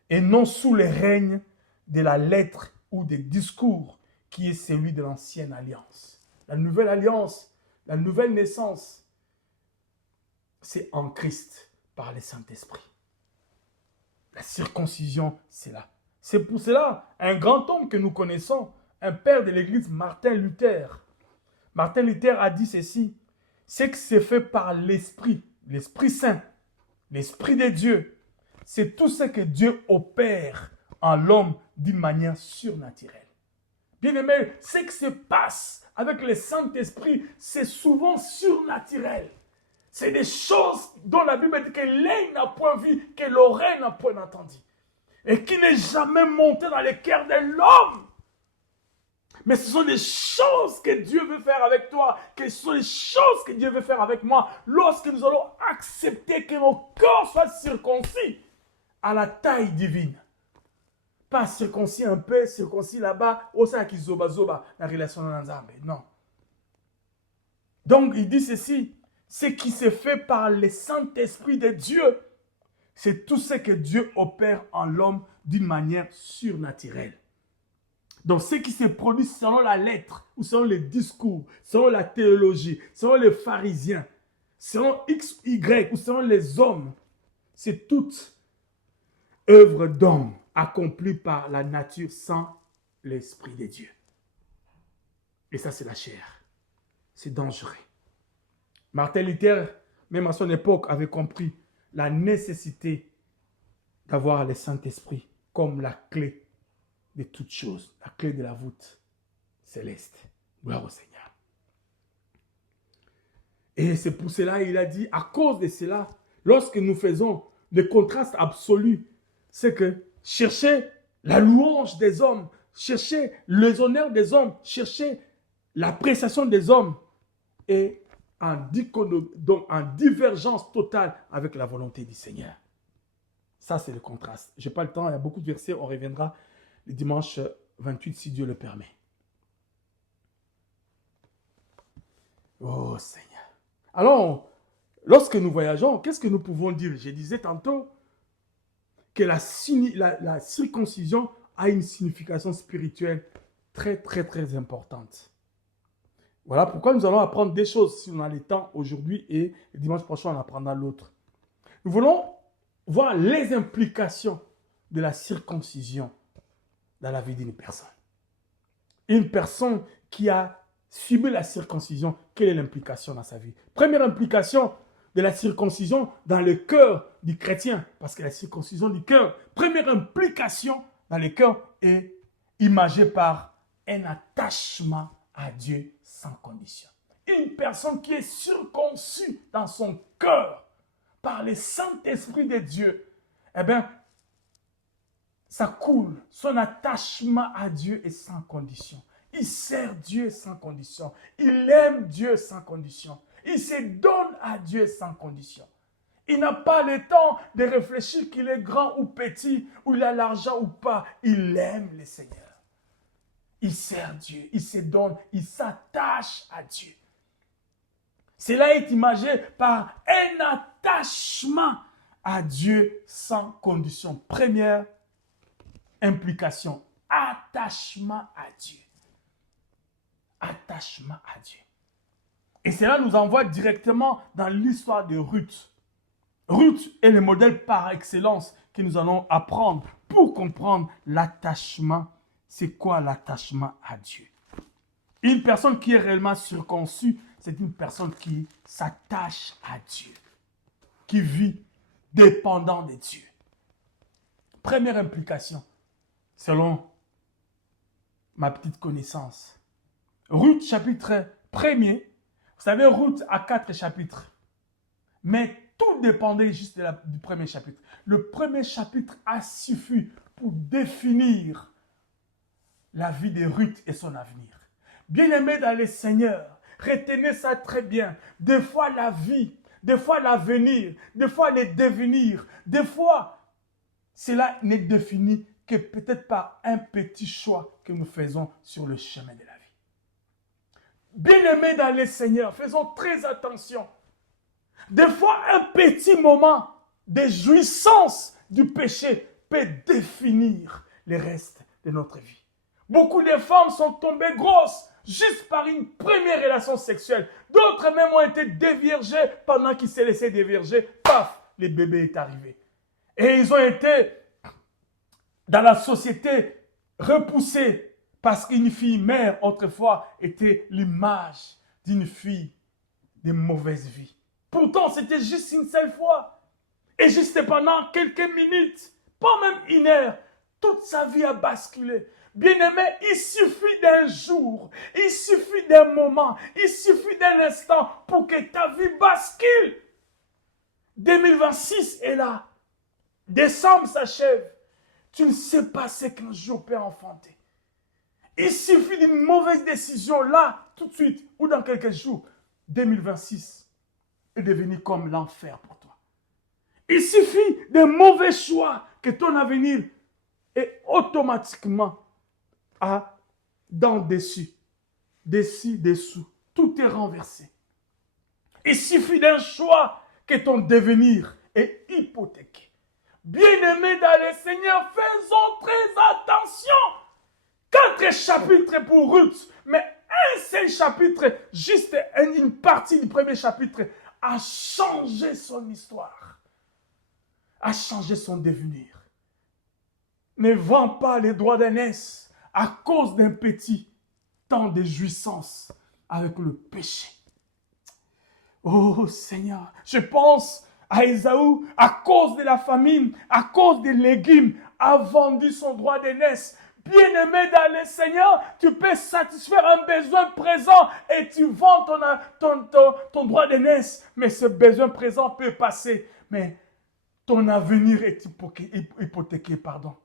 et non sous le règne de la lettre ou des discours qui est celui de l'ancienne alliance. La nouvelle alliance, la nouvelle naissance, c'est en Christ par le Saint-Esprit. La circoncision, c'est là. C'est pour cela, un grand homme que nous connaissons, un père de l'Église, Martin Luther. Martin Luther a dit ceci, c'est que c'est fait par l'Esprit, l'Esprit Saint, l'Esprit de Dieu. C'est tout ce que Dieu opère en l'homme d'une manière surnaturelle. Bien-aimé, ce qui se passe avec le Saint-Esprit, c'est souvent surnaturel. C'est des choses dont la Bible dit que l'œil n'a point vu, que l'oreille n'a point entendu. Et qui n'est jamais monté dans le cœur de l'homme. Mais ce sont des choses que Dieu veut faire avec toi, que ce sont des choses que Dieu veut faire avec moi, lorsque nous allons accepter que nos corps soient circoncis à la taille divine. Pas circoncis un peu, circoncis là-bas, au sein qui zoba, la relation dans l'ensemble. Non. Donc, il dit ceci, ce qui se fait par le Saint-Esprit de Dieu, c'est tout ce que Dieu opère en l'homme d'une manière surnaturelle. Donc, ce qui se produit selon la lettre, ou selon les discours, selon la théologie, selon les pharisiens, selon X, Y, ou selon les hommes, c'est tout œuvre d'homme accomplie par la nature sans l'Esprit de Dieu. Et ça, c'est la chair. C'est dangereux. Martin Luther, même à son époque, avait compris la nécessité d'avoir le Saint-Esprit comme la clé de toutes choses, la clé de la voûte céleste. Gloire au Seigneur. Et c'est pour cela, il a dit, à cause de cela, lorsque nous faisons le contraste absolu, c'est que chercher la louange des hommes, chercher les honneurs des hommes, chercher l'appréciation des hommes est en divergence totale avec la volonté du Seigneur. Ça, c'est le contraste. Je n'ai pas le temps, il y a beaucoup de versets, on reviendra le dimanche 28 si Dieu le permet. Oh Seigneur. Alors, lorsque nous voyageons, qu'est-ce que nous pouvons dire? Je disais tantôt que la circoncision a une signification spirituelle très, très, très importante. Voilà pourquoi nous allons apprendre des choses si on a le temps aujourd'hui et le dimanche prochain, on apprendra l'autre. Nous voulons voir les implications de la circoncision dans la vie d'une personne. Une personne qui a subi la circoncision, quelle est l'implication dans sa vie? Première implication de la circoncision dans le cœur du chrétien, parce que la circoncision du cœur, première implication dans le cœur est imagée par un attachement à Dieu sans condition. Une personne qui est circonçue dans son cœur par le Saint-Esprit de Dieu, eh bien, ça coule. Son attachement à Dieu est sans condition. Il sert Dieu sans condition. Il aime Dieu sans condition. Il se donne à Dieu sans condition. Il n'a pas le temps de réfléchir qu'il est grand ou petit, ou il a l'argent ou pas. Il aime le Seigneur. Il sert Dieu, il se donne, il s'attache à Dieu. Cela est imagé par un attachement à Dieu sans condition. Première implication, attachement à Dieu. Attachement à Dieu. Et cela nous envoie directement dans l'histoire de Ruth. Ruth est le modèle par excellence que nous allons apprendre pour comprendre l'attachement. C'est quoi l'attachement à Dieu? Une personne qui est réellement circonçue, c'est une personne qui s'attache à Dieu, qui vit dépendant de Dieu. Première implication, selon ma petite connaissance. Ruth, chapitre 1er. Vous savez, Ruth a 4 chapitres. Mais tout dépendait juste du premier chapitre. Le premier chapitre a suffi pour définir la vie de Ruth et son avenir. Bien-aimés dans le Seigneur, retenez ça très bien. Des fois la vie, des fois l'avenir, des fois les devenirs, des fois cela n'est défini que peut-être par un petit choix que nous faisons sur le chemin de la vie. Bien-aimés dans le Seigneur, faisons très attention. Des fois, un petit moment de jouissance du péché peut définir le reste de notre vie. Beaucoup de femmes sont tombées grosses juste par une première relation sexuelle. D'autres même ont été déviergées pendant qu'ils se laissaient dévierger. Paf, le bébé est arrivé. Et ils ont été dans la société repoussés parce qu'une fille mère autrefois était l'image d'une fille de mauvaise vie. Pourtant, c'était juste une seule fois. Et juste pendant quelques minutes, pas même une heure, toute sa vie a basculé. Bien-aimé, il suffit d'un jour, il suffit d'un moment, il suffit d'un instant pour que ta vie bascule. 2026 est là. Décembre s'achève. Tu ne sais pas ce qu'un jour peut enfanter. Il suffit d'une mauvaise décision là, tout de suite, ou dans quelques jours. 2026 est devenu comme l'enfer pour toi. Il suffit d'un mauvais choix que ton avenir est automatiquement dessus, dessous. Tout est renversé. Il suffit d'un choix que ton devenir est hypothéqué. Bien-aimés dans le Seigneur, faisons très attention. 4 chapitres pour Ruth, mais un seul chapitre, juste une partie du premier chapitre, a changé son histoire, a changé son devenir. ne vends pas les droits d'aînesse à cause d'un petit temps de jouissance avec le péché. Oh Seigneur, je pense à Ésaü, à cause de la famine, à cause des légumes, a vendu son droit d'aînesse. Bien-aimé dans le Seigneur, tu peux satisfaire un besoin présent et tu vends ton droit d'aînesse. Mais ce besoin présent peut passer. Mais ton avenir est hypothéqué, pardon.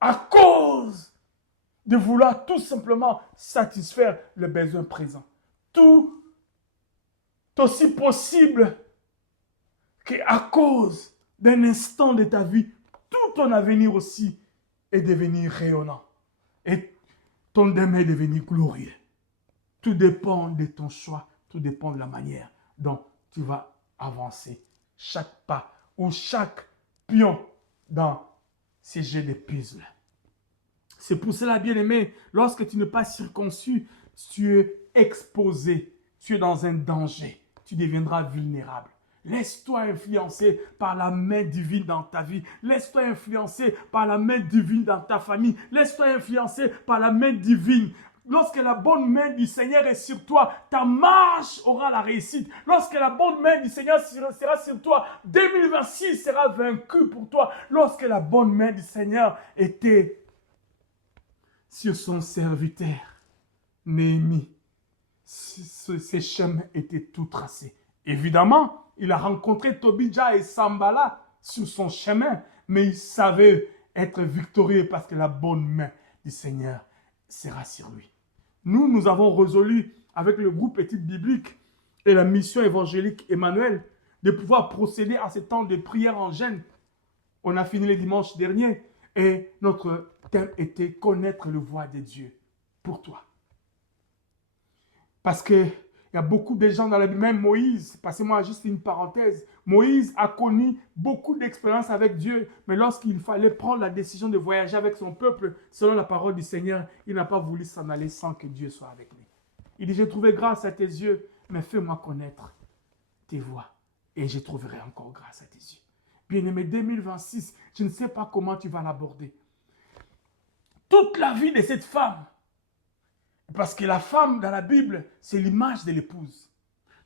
À cause de vouloir tout simplement satisfaire le besoin présent. Tout aussi possible qu'à cause d'un instant de ta vie, tout ton avenir aussi est devenu rayonnant. Et ton demain est devenu glorieux. Tout dépend de ton choix, tout dépend de la manière dont tu vas avancer. Chaque pas ou chaque pion dans ces jeux de puzzle. C'est pour cela, bien-aimé, lorsque tu n'es pas circoncis, tu es exposé, tu es dans un danger, tu deviendras vulnérable. Laisse-toi influencer par la main divine dans ta vie. Laisse-toi influencer par la main divine dans ta famille. Laisse-toi influencer par la main divine. Lorsque la bonne main du Seigneur est sur toi, ta marche aura la réussite. Lorsque la bonne main du Seigneur sera sur toi, 2026 sera vaincu pour toi. Lorsque la bonne main du Seigneur était sur son serviteur, Néhémie, ses chemins étaient tout tracés. Évidemment, il a rencontré Tobija et Sambala sur son chemin, mais il savait être victorieux parce que la bonne main du Seigneur sera sur lui. Nous avons résolu avec le groupe études bibliques et la mission évangélique Emmanuel de pouvoir procéder à ce temps de prière en jeûne. On a fini le dimanche dernier et notre thème était connaître le voix de Dieu pour toi. Parce qu'il y a beaucoup de gens dans la Bible, même Moïse, passez-moi juste une parenthèse, Moïse a connu beaucoup d'expériences avec Dieu, mais lorsqu'il fallait prendre la décision de voyager avec son peuple, selon la parole du Seigneur, il n'a pas voulu s'en aller sans que Dieu soit avec lui. Il dit, j'ai trouvé grâce à tes yeux, mais fais-moi connaître tes voies, et je trouverai encore grâce à tes yeux. Bien-aimé, 2026, je ne sais pas comment tu vas l'aborder. Toute la vie de cette femme, parce que la femme dans la Bible, c'est l'image de l'épouse.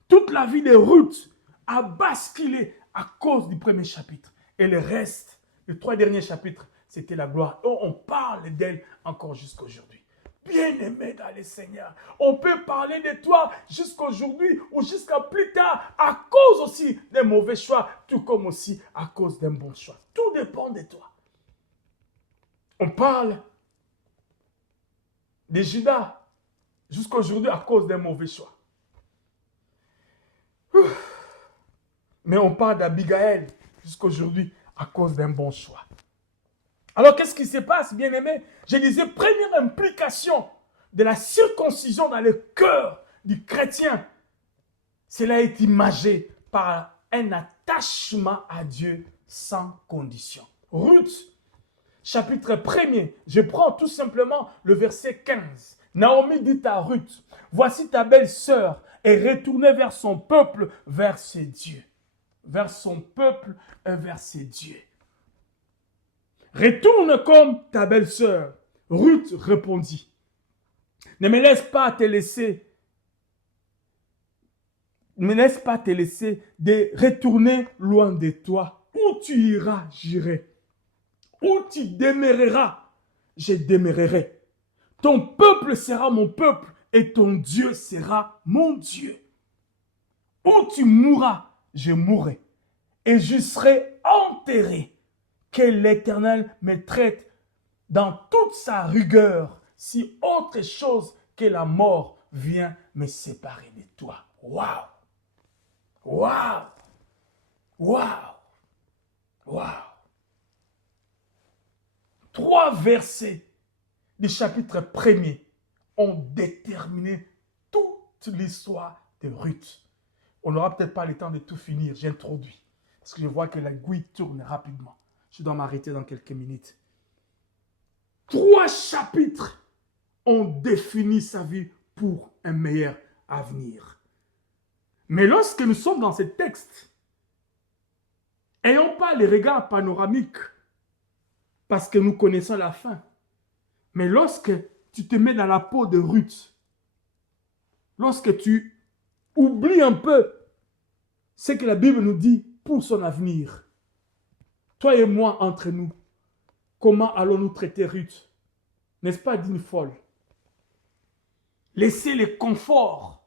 Toute la vie de Ruth a basculé à cause du premier chapitre. Et le reste, les 3 derniers chapitres, c'était la gloire. Et on parle d'elle encore jusqu'à aujourd'hui. Bien-aimé dans le Seigneur, on peut parler de toi jusqu'à aujourd'hui ou jusqu'à plus tard à cause aussi d'un mauvais choix, tout comme aussi à cause d'un bon choix. Tout dépend de toi. On parle de Judas jusqu'à aujourd'hui à cause d'un mauvais choix. Mais on parle d'Abigaël jusqu'à aujourd'hui à cause d'un bon choix. Alors qu'est-ce qui se passe, bien-aimé? Je disais, première implication de la circoncision dans le cœur du chrétien, cela est imagé par un attachement à Dieu sans condition. Ruth, chapitre 1er, je prends tout simplement le verset 15. Naomi dit à Ruth, voici ta belle-sœur est retournée vers son peuple, vers ses dieux. Vers son peuple et vers ses dieux. Retourne comme ta belle-sœur. Ruth répondit, ne me laisse pas te laisser de retourner loin de toi. Où tu iras, j'irai. Où tu demeureras, je demeurerai. Ton peuple sera mon peuple et ton Dieu sera mon Dieu. Où tu mourras, je mourrai et je serai enterré. Que l'Éternel me traite dans toute sa rigueur si autre chose que la mort vient me séparer de toi. Waouh! Waouh! Waouh! Waouh! 3 versets du chapitre 1er ont déterminé toute l'histoire de Ruth. On n'aura peut-être pas le temps de tout finir, j'introduis. Parce que je vois que la l'aiguille tourne rapidement. Je dois m'arrêter dans quelques minutes. 3 chapitres ont défini sa vie pour un meilleur avenir. Mais lorsque nous sommes dans ce texte, ayons pas les regards panoramiques. parce que nous connaissons la fin. Mais lorsque tu te mets dans la peau de Ruth, lorsque tu oublies un peu ce que la Bible nous dit pour son avenir, toi et moi entre nous, comment allons-nous traiter Ruth? N'est-ce pas d'une folle? Laisser le confort,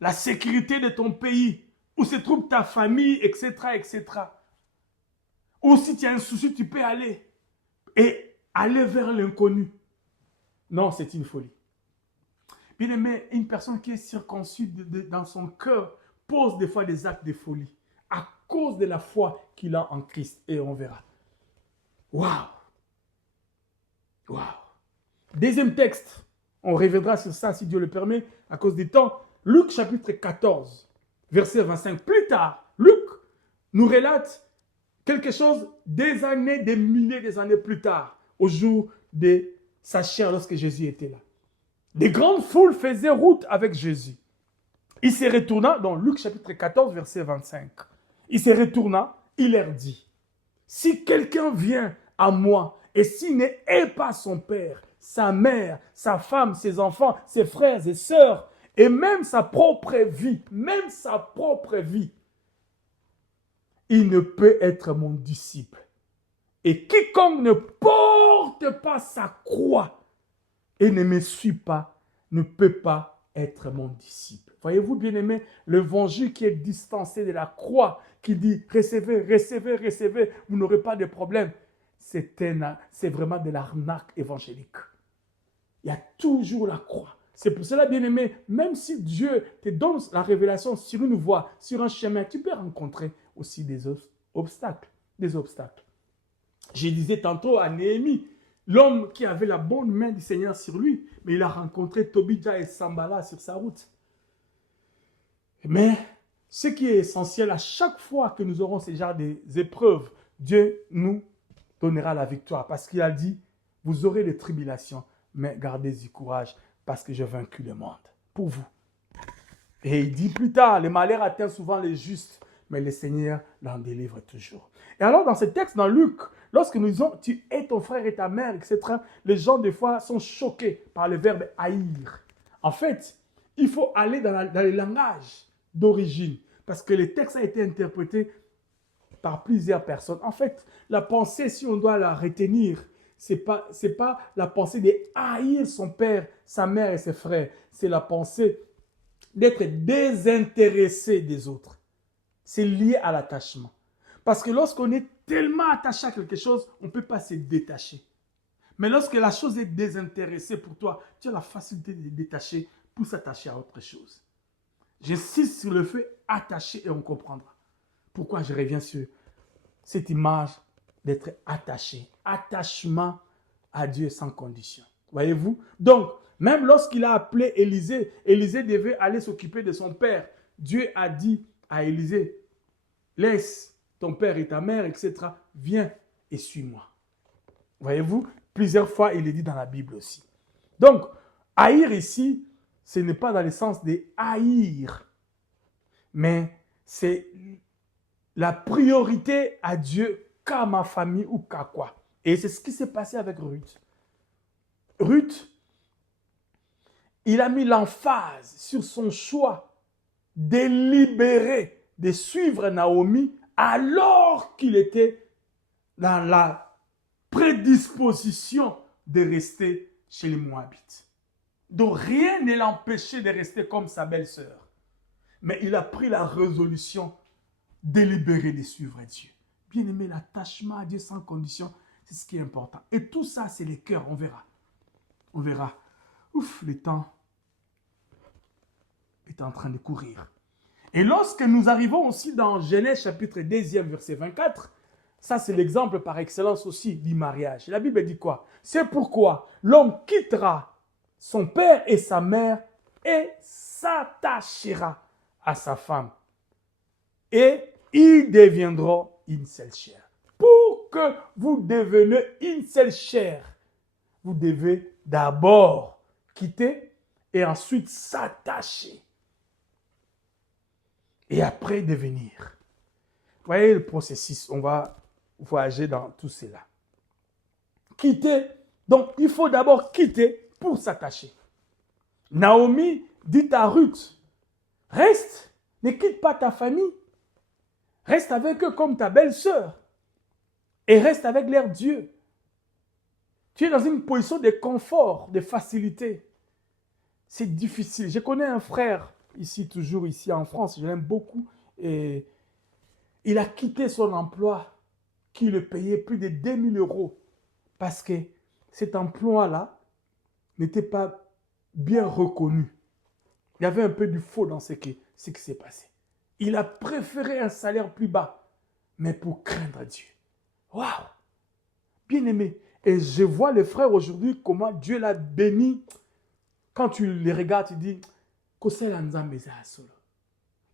la sécurité de ton pays, où se trouve ta famille, etc., etc. Ou si tu as un souci, tu peux aller et aller vers l'inconnu. Non, c'est une folie. Bien aimé, une personne qui est circoncis dans son cœur pose des fois des actes de folie à cause de la foi qu'il a en Christ. Et on verra. Waouh! Waouh! Deuxième texte. On reviendra sur ça si Dieu le permet à cause du temps. Luc chapitre 14, verset 25. Plus tard, Luc nous relate quelque chose des années, des milliers d'années plus tard, au jour de sa chair lorsque Jésus était là. Des grandes foules faisaient route avec Jésus. Il se retourna, dans Luc chapitre 14, verset 25. Il se retourna, il leur dit, si quelqu'un vient à moi et s'il n'est pas son père, sa mère, sa femme, ses enfants, ses frères et sœurs, et même sa propre vie, il ne peut être mon disciple. Et quiconque ne porte pas sa croix et ne me suit pas, ne peut pas être mon disciple. Voyez-vous, bien-aimés, l'évangile qui est distancé de la croix, qui dit recevez, recevez, recevez, vous n'aurez pas de problème. C'est vraiment de l'arnaque évangélique. Il y a toujours la croix. C'est pour cela, bien-aimé, même si Dieu te donne la révélation sur une voie, sur un chemin, tu peux rencontrer aussi des obstacles. Je disais tantôt à Néhémie, l'homme qui avait la bonne main du Seigneur sur lui, mais il a rencontré Tobija et Sambala sur sa route. Mais ce qui est essentiel, à chaque fois que nous aurons ce genre d'épreuves, Dieu nous donnera la victoire. Parce qu'il a dit, vous aurez des tribulations, mais gardez du courage, parce que j'ai vaincu le monde pour vous. Et il dit plus tard, le malheur atteint souvent les justes, mais le Seigneur l'en délivre toujours. Et alors dans ce texte, dans Luc, lorsque nous disons « tu es ton frère et ta mère », etc., les gens des fois sont choqués par le verbe « haïr ». En fait, il faut aller dans le langage d'origine, parce que le texte a été interprété par plusieurs personnes. En fait, la pensée, si on doit la retenir, c'est pas la pensée de haïr son père, sa mère et ses frères. C'est la pensée d'être désintéressé des autres. C'est lié à l'attachement. Parce que lorsqu'on est tellement attaché à quelque chose, on ne peut pas se détacher. Mais lorsque la chose est désintéressée pour toi, tu as la facilité de te détacher pour s'attacher à autre chose. J'insiste sur le fait attaché et on comprendra. Pourquoi je reviens sur cette image d'être attaché. Attachement à Dieu sans condition. Voyez-vous? Donc, même lorsqu'il a appelé Élisée, Élisée devait aller s'occuper de son père. Dieu a dit à Élisée, laisse ton père et ta mère, etc. Viens et suis-moi. Voyez-vous? Plusieurs fois, il est dit dans la Bible aussi. Donc, haïr ici, ce n'est pas dans le sens de haïr, mais c'est la priorité à Dieu qu'à ma famille ou qu'à quoi. Et c'est ce qui s'est passé avec Ruth. Ruth, il a mis l'emphase sur son choix délibéré de suivre Naomi alors qu'il était dans la prédisposition de rester chez les Moabites. Donc rien ne l'empêchait de rester comme sa belle-sœur. Mais il a pris la résolution délibérée de suivre Dieu. Bien aimé, l'attachement à Dieu sans condition, c'est ce qui est important. Et tout ça, c'est le cœur, on verra. On verra. Ouf, le temps est en train de courir. Et lorsque nous arrivons aussi dans Genèse chapitre 2, verset 24, ça c'est l'exemple par excellence aussi du mariage. La Bible dit quoi? C'est pourquoi l'homme quittera son père et sa mère et s'attachera à sa femme. Et ils deviendront une seule chair. Pour que vous deveniez une seule chair, vous devez d'abord quitter et ensuite s'attacher. Et après devenir. Vous voyez le processus, on va voyager dans tout cela. quitter. Donc, il faut d'abord quitter pour s'attacher. Naomi dit à Ruth, reste, ne quitte pas ta famille. Reste avec eux comme ta belle-sœur. Et reste avec leur Dieu. Tu es dans une position de confort, de facilité. C'est difficile. Je connais un frère, toujours ici en France, je l'aime beaucoup. Et il a quitté son emploi qui le payait plus de 2000 euros parce que cet emploi-là n'était pas bien reconnu. Il y avait un peu du faux dans ce qui s'est passé. Il a préféré un salaire plus bas, mais pour craindre Dieu. Waouh! Bien aimé. Et je vois les frères aujourd'hui, comment Dieu l'a béni. Quand tu les regardes, tu dis, il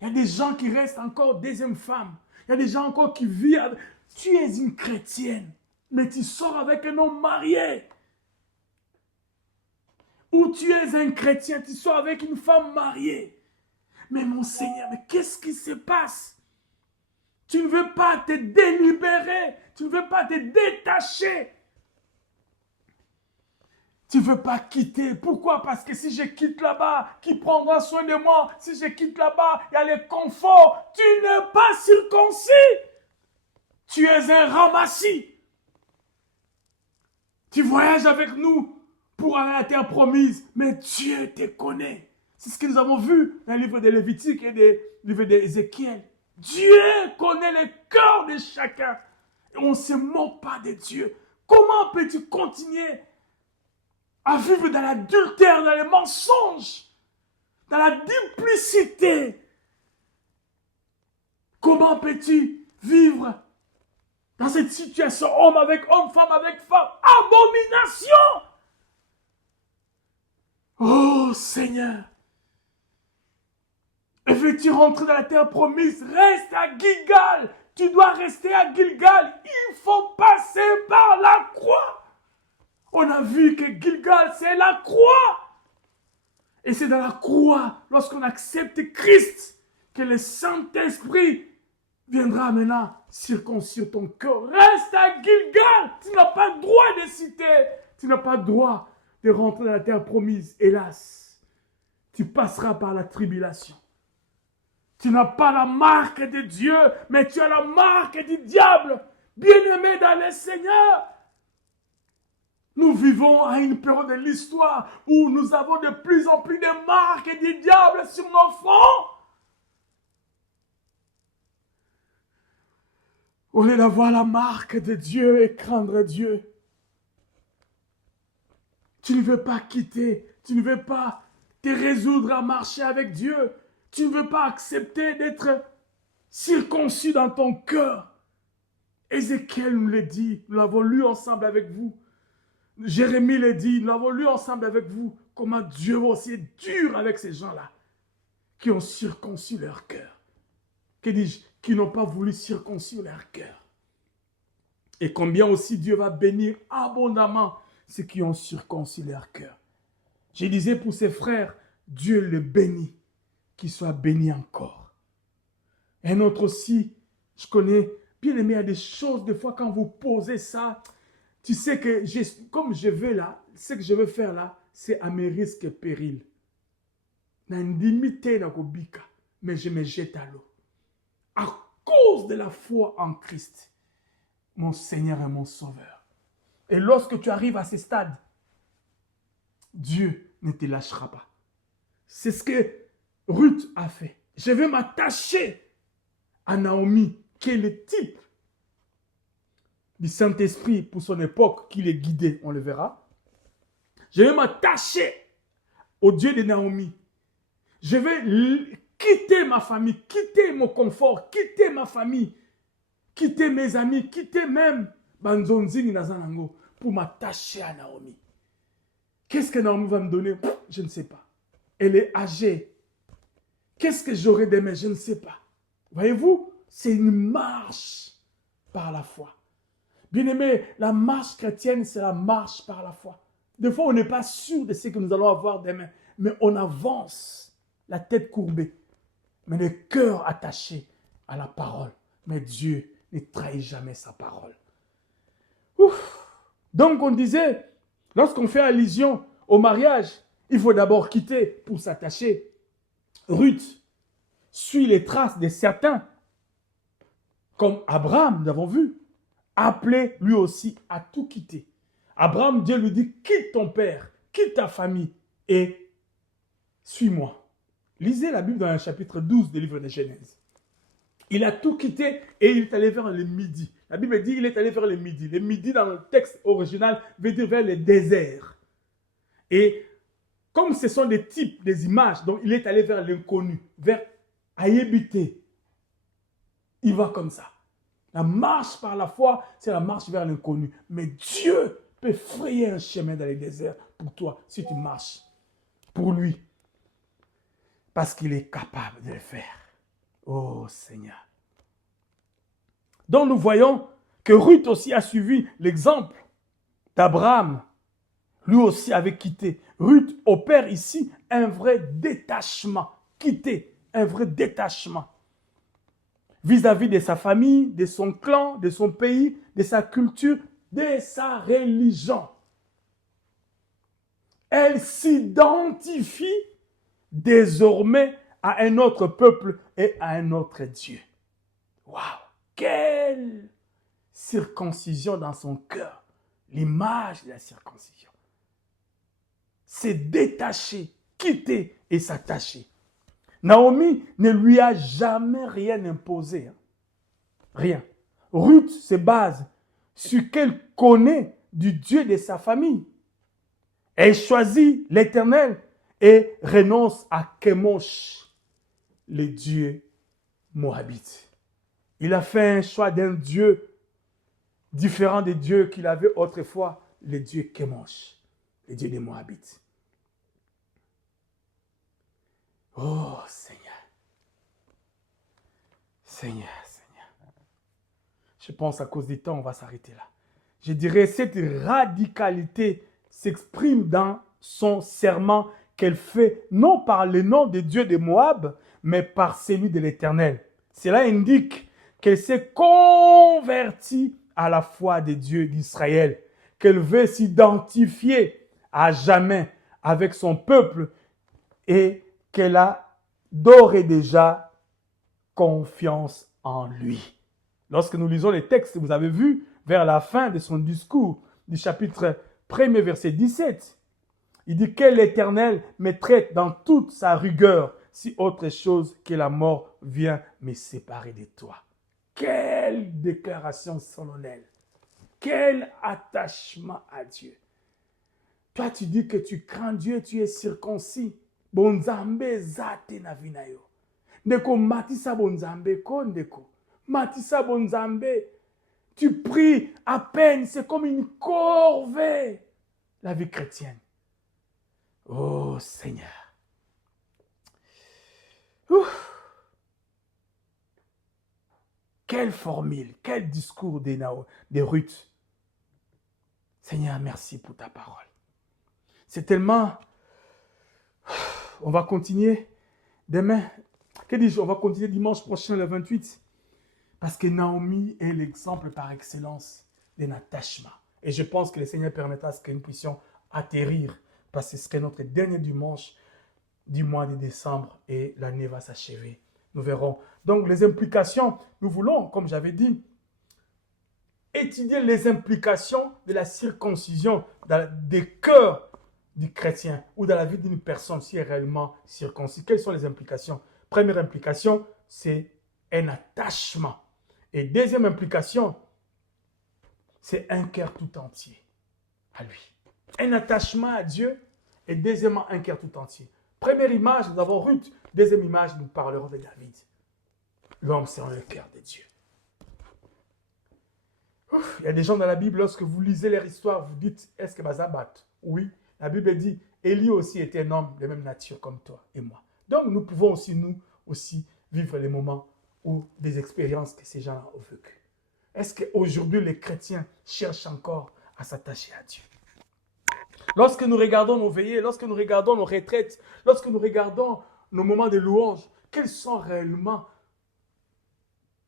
y a des gens qui restent encore deuxième femme. Il y a des gens encore qui vivent. Tu es une chrétienne, mais tu sors avec un homme marié. Ou tu es un chrétien, tu sors avec une femme mariée. Mais mon Seigneur, mais qu'est-ce qui se passe? Tu ne veux pas te délibérer. Tu ne veux pas te détacher. Tu ne veux pas quitter. Pourquoi? Parce que si je quitte là-bas, qui prendra soin de moi? Si je quitte là-bas, il y a le confort. Tu n'es pas circoncis. Tu es un ramassis. Tu voyages avec nous pour aller à la terre promise, mais Dieu te connaît. C'est ce que nous avons vu dans le livre de Lévitique et dans le livre d'Ézéchiel. Dieu connaît le cœur de chacun. Et on ne se moque pas de Dieu. Comment peux-tu continuer à vivre dans l'adultère, dans les mensonges, dans la duplicité? Comment peux-tu vivre dans cette situation, homme avec homme, femme avec femme? Abomination! Oh Seigneur! Et veux-tu rentrer dans la terre promise? Reste à Gilgal. Tu dois rester à Gilgal. Il faut passer par la croix. On a vu que Gilgal, c'est la croix. Et c'est dans la croix, lorsqu'on accepte Christ, que le Saint-Esprit viendra maintenant circoncire ton cœur. Reste à Gilgal. Tu n'as pas le droit de citer. Tu n'as pas le droit de rentrer dans la terre promise. Hélas, tu passeras par la tribulation. Tu n'as pas la marque de Dieu, mais tu as la marque du diable. Bien-aimé dans le Seigneur. Nous vivons à une période de l'histoire où nous avons de plus en plus de marques du diable sur nos fronts. Au lieu d'avoir la marque de Dieu et craindre Dieu. Tu ne veux pas quitter, tu ne veux pas te résoudre à marcher avec Dieu. Tu ne veux pas accepter d'être circoncis dans ton cœur. Ézéchiel nous l'a dit, nous l'avons lu ensemble avec vous. Jérémie l'a dit, nous l'avons lu ensemble avec vous. Comment Dieu aussi est dur avec ces gens-là qui ont circoncis leur cœur. Que dis-je? Qui n'ont pas voulu circoncire leur cœur. Et combien aussi Dieu va bénir abondamment ceux qui ont circoncis leur cœur. Je disais pour ses frères, Dieu le bénit. Qu'il soit béni encore. Un autre aussi, je connais, bien aimé, il y a des choses, des fois quand vous posez ça, tu sais que comme je vais là, ce que je veux faire là, c'est à mes risques et périls. Mais je me jette à l'eau. À cause de la foi en Christ, mon Seigneur et mon Sauveur. Et lorsque tu arrives à ce stade, Dieu ne te lâchera pas. C'est ce que Ruth a fait. Je vais m'attacher à Naomi, qui est le type du Saint-Esprit pour son époque, qui les guidait, on le verra. Je vais m'attacher au Dieu de Naomi. Je vais quitter ma famille, quitter mon confort, quitter ma famille, quitter mes amis, quitter même Banzonzini Nazanango pour m'attacher à Naomi. Qu'est-ce que Naomi va me donner? Je ne sais pas. Elle est âgée. Qu'est-ce que j'aurai demain? Je ne sais pas. Voyez-vous, c'est une marche par la foi. Bien-aimé, la marche chrétienne, c'est la marche par la foi. Des fois, on n'est pas sûr de ce que nous allons avoir demain, mais on avance, la tête courbée, mais le cœur attaché à la parole. Mais Dieu ne trahit jamais sa parole. Ouf! Donc on disait, lorsqu'on fait allusion au mariage, il faut d'abord quitter pour s'attacher. Ruth suit les traces de certains, comme Abraham, nous avons vu, appelé lui aussi à tout quitter. Abraham, Dieu lui dit, quitte ton père, quitte ta famille et suis-moi. Lisez la Bible dans le chapitre 12 du livre de Genèse. Il a tout quitté et il est allé vers le midi. La Bible dit qu'il est allé vers le midi. Le midi, dans le texte original, veut dire vers le désert. Et comme ce sont des types, des images, donc il est allé vers l'inconnu, vers Aïebité. Il va comme ça. La marche par la foi, c'est la marche vers l'inconnu. Mais Dieu peut frayer un chemin dans les déserts pour toi, si tu marches pour lui. Parce qu'il est capable de le faire. Oh Seigneur. Donc nous voyons que Ruth aussi a suivi l'exemple d'Abraham. Lui aussi avait quitté. Ruth opère ici un vrai détachement. Quitter, un vrai détachement. Vis-à-vis de sa famille, de son clan, de son pays, de sa culture, de sa religion. Elle s'identifie désormais à un autre peuple et à un autre Dieu. Waouh! Quelle circoncision dans son cœur! L'image de la circoncision. C'est détacher, quitter et s'attacher. Naomi ne lui a jamais rien imposé. Rien. Ruth se base sur ce qu'elle connaît du Dieu de sa famille. Elle choisit l'Éternel et renonce à Kemosh, le Dieu moabite. Il a fait un choix d'un Dieu différent des dieux qu'il avait autrefois, le Dieu Kemosh, le Dieu des Moabites. Oh Seigneur. Seigneur. Je pense à cause du temps, on va s'arrêter là. Je dirais cette radicalité s'exprime dans son serment qu'elle fait, non par le nom de Dieu de Moab, mais par celui de l'Éternel. Cela indique qu'elle s'est convertie à la foi des dieux d'Israël, qu'elle veut s'identifier à jamais avec son peuple et qu'elle a d'ores et déjà confiance en lui. Lorsque nous lisons les textes, vous avez vu, vers la fin de son discours, du chapitre 1er, verset 17, il dit que l'Éternel me traite dans toute sa rigueur si autre chose que la mort vient me séparer de toi. Quelle déclaration solennelle! Quel attachement à Dieu! Toi, tu dis que tu crains Dieu, tu es circoncis. Bonzambe zate na vinayo. Ndeko matisa bonzambe ko ndeko. Matisa bonzambe. Tu pries à peine, c'est comme une corvée. La vie chrétienne. Oh Seigneur. Ouf. Quelle formule, quel discours de Ruth. Seigneur, merci pour ta parole. C'est tellement... On va continuer demain. Que dis-je? On va continuer dimanche prochain, le 28. Parce que Naomi est l'exemple par excellence d'un attachement. Et je pense que le Seigneur permettra à ce que nous puissions atterrir. Parce que ce serait notre dernier dimanche du mois de décembre et l'année va s'achever. Nous verrons. Donc les implications, nous voulons, comme j'avais dit, étudier les implications de la circoncision des cœurs du chrétien ou dans la vie d'une personne si elle est réellement circoncis. Quelles sont les implications? Première implication, c'est un attachement. Et deuxième implication, c'est un cœur tout entier à lui. Un attachement à Dieu et deuxièmement, un cœur tout entier. Première image, nous avons Ruth. Deuxième image, nous parlerons de David. L'homme selon le cœur de Dieu. Ouf, il y a des gens dans la Bible, lorsque vous lisez leur histoire, vous dites, est-ce que Bazabat? Oui, la Bible dit, Élie aussi était un homme de même nature comme toi et moi. Donc nous pouvons aussi, nous aussi, vivre les moments ou des expériences que ces gens ont vécues. Est-ce qu'aujourd'hui, les chrétiens cherchent encore à s'attacher à Dieu? Lorsque nous regardons nos veillées, lorsque nous regardons nos retraites, lorsque nous regardons nos moments de louange, quelles sont réellement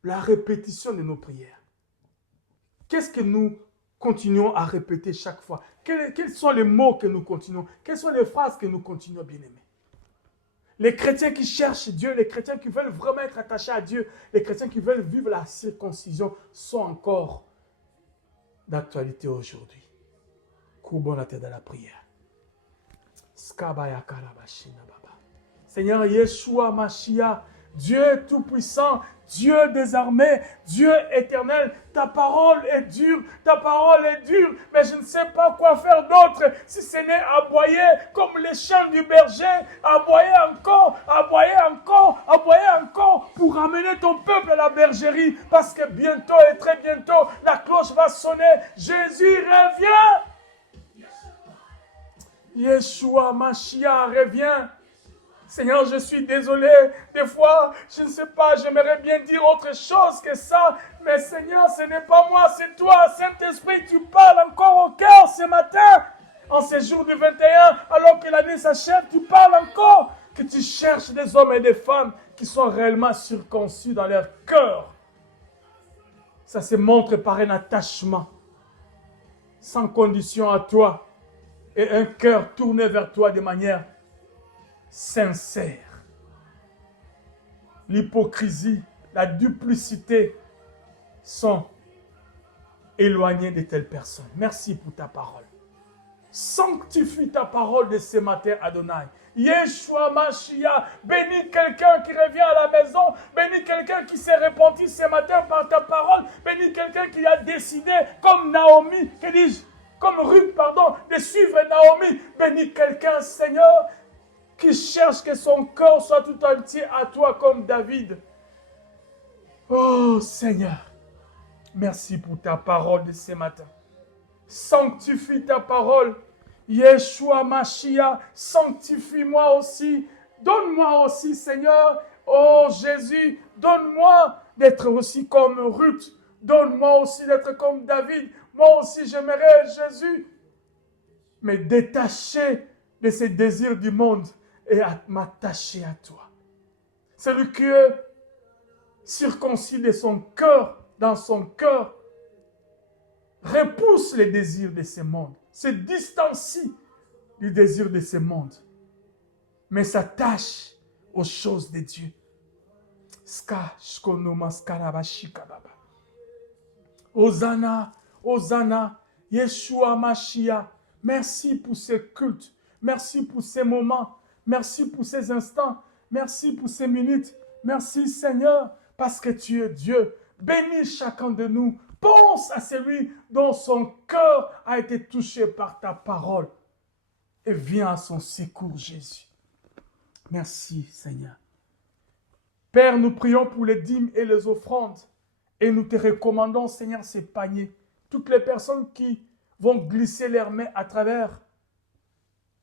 la répétition de nos prières? Qu'est-ce que nous continuons à répéter chaque fois? Quels sont les mots que nous continuons? Quelles sont les phrases que nous continuons, bien-aimés? Les chrétiens qui cherchent Dieu, les chrétiens qui veulent vraiment être attachés à Dieu, les chrétiens qui veulent vivre la circoncision sont encore d'actualité aujourd'hui. Courbons la tête dans la prière. Seigneur Yeshua Mashiach, Dieu Tout-Puissant, Dieu des armées, Dieu éternel, ta parole est dure, mais je ne sais pas quoi faire d'autre si ce n'est aboyer comme les chants du berger, aboyer encore, pour amener ton peuple à la bergerie, parce que bientôt et très bientôt, la cloche va sonner, Jésus revient. Yeshua Mashiach revient. Seigneur, je suis désolé, des fois, je ne sais pas, j'aimerais bien dire autre chose que ça, mais Seigneur, ce n'est pas moi, c'est toi, Saint-Esprit, tu parles encore au cœur ce matin, en ce jour du 21, alors que l'année s'achève, tu parles encore, que tu cherches des hommes et des femmes qui sont réellement circoncis dans leur cœur. Ça se montre par un attachement, sans condition à toi, et un cœur tourné vers toi de manière sincère. L'hypocrisie, la duplicité sont éloignés de telles personnes. Merci pour ta parole. Sanctifie ta parole de ce matin, Adonai. Yeshua Mashiach, bénis quelqu'un qui revient à la maison, bénis quelqu'un qui s'est repenti ce matin par ta parole, bénis quelqu'un qui a décidé, comme Naomi, comme Ruth, de suivre Naomi. Bénis quelqu'un, Seigneur, qui cherche que son corps soit tout entier à toi comme David. Oh Seigneur, merci pour ta parole de ce matin. Sanctifie ta parole. Yeshua Mashiach, sanctifie-moi aussi. Donne-moi aussi, Seigneur. Oh Jésus, donne-moi d'être aussi comme Ruth. Donne-moi aussi d'être comme David. Moi aussi, j'aimerais, Jésus, me détacher de ces désirs du monde et à m'attacher à toi. Celui qui est circoncis de son cœur, dans son cœur, repousse les désirs de ce monde, se distancie du désir de ce monde, mais s'attache aux choses de Dieu. Hosanna, Hosanna, Yeshua Mashiach, merci pour ce culte, merci pour ces moments, merci pour ces instants, merci pour ces minutes, merci Seigneur, parce que tu es Dieu. Bénis chacun de nous. Pense à celui dont son cœur a été touché par ta parole et viens à son secours, Jésus. Merci, Seigneur. Père, nous prions pour les dîmes et les offrandes et nous te recommandons, Seigneur, ces paniers. Toutes les personnes qui vont glisser leurs mains à travers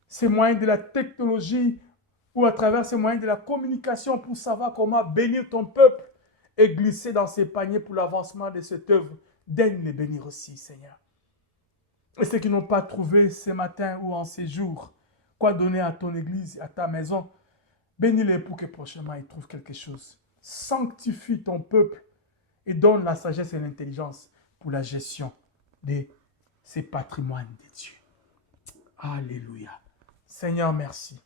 ces moyens de la technologie ou à travers ces moyens de la communication pour savoir comment bénir ton peuple et glisser dans ces paniers pour l'avancement de cette œuvre. Daigne les bénir aussi, Seigneur. Et ceux qui n'ont pas trouvé ce matin ou en ces jours quoi donner à ton église, à ta maison, bénis-les pour que prochainement ils trouvent quelque chose. Sanctifie ton peuple et donne la sagesse et l'intelligence pour la gestion de ces patrimoines de Dieu. Alléluia. Seigneur, merci.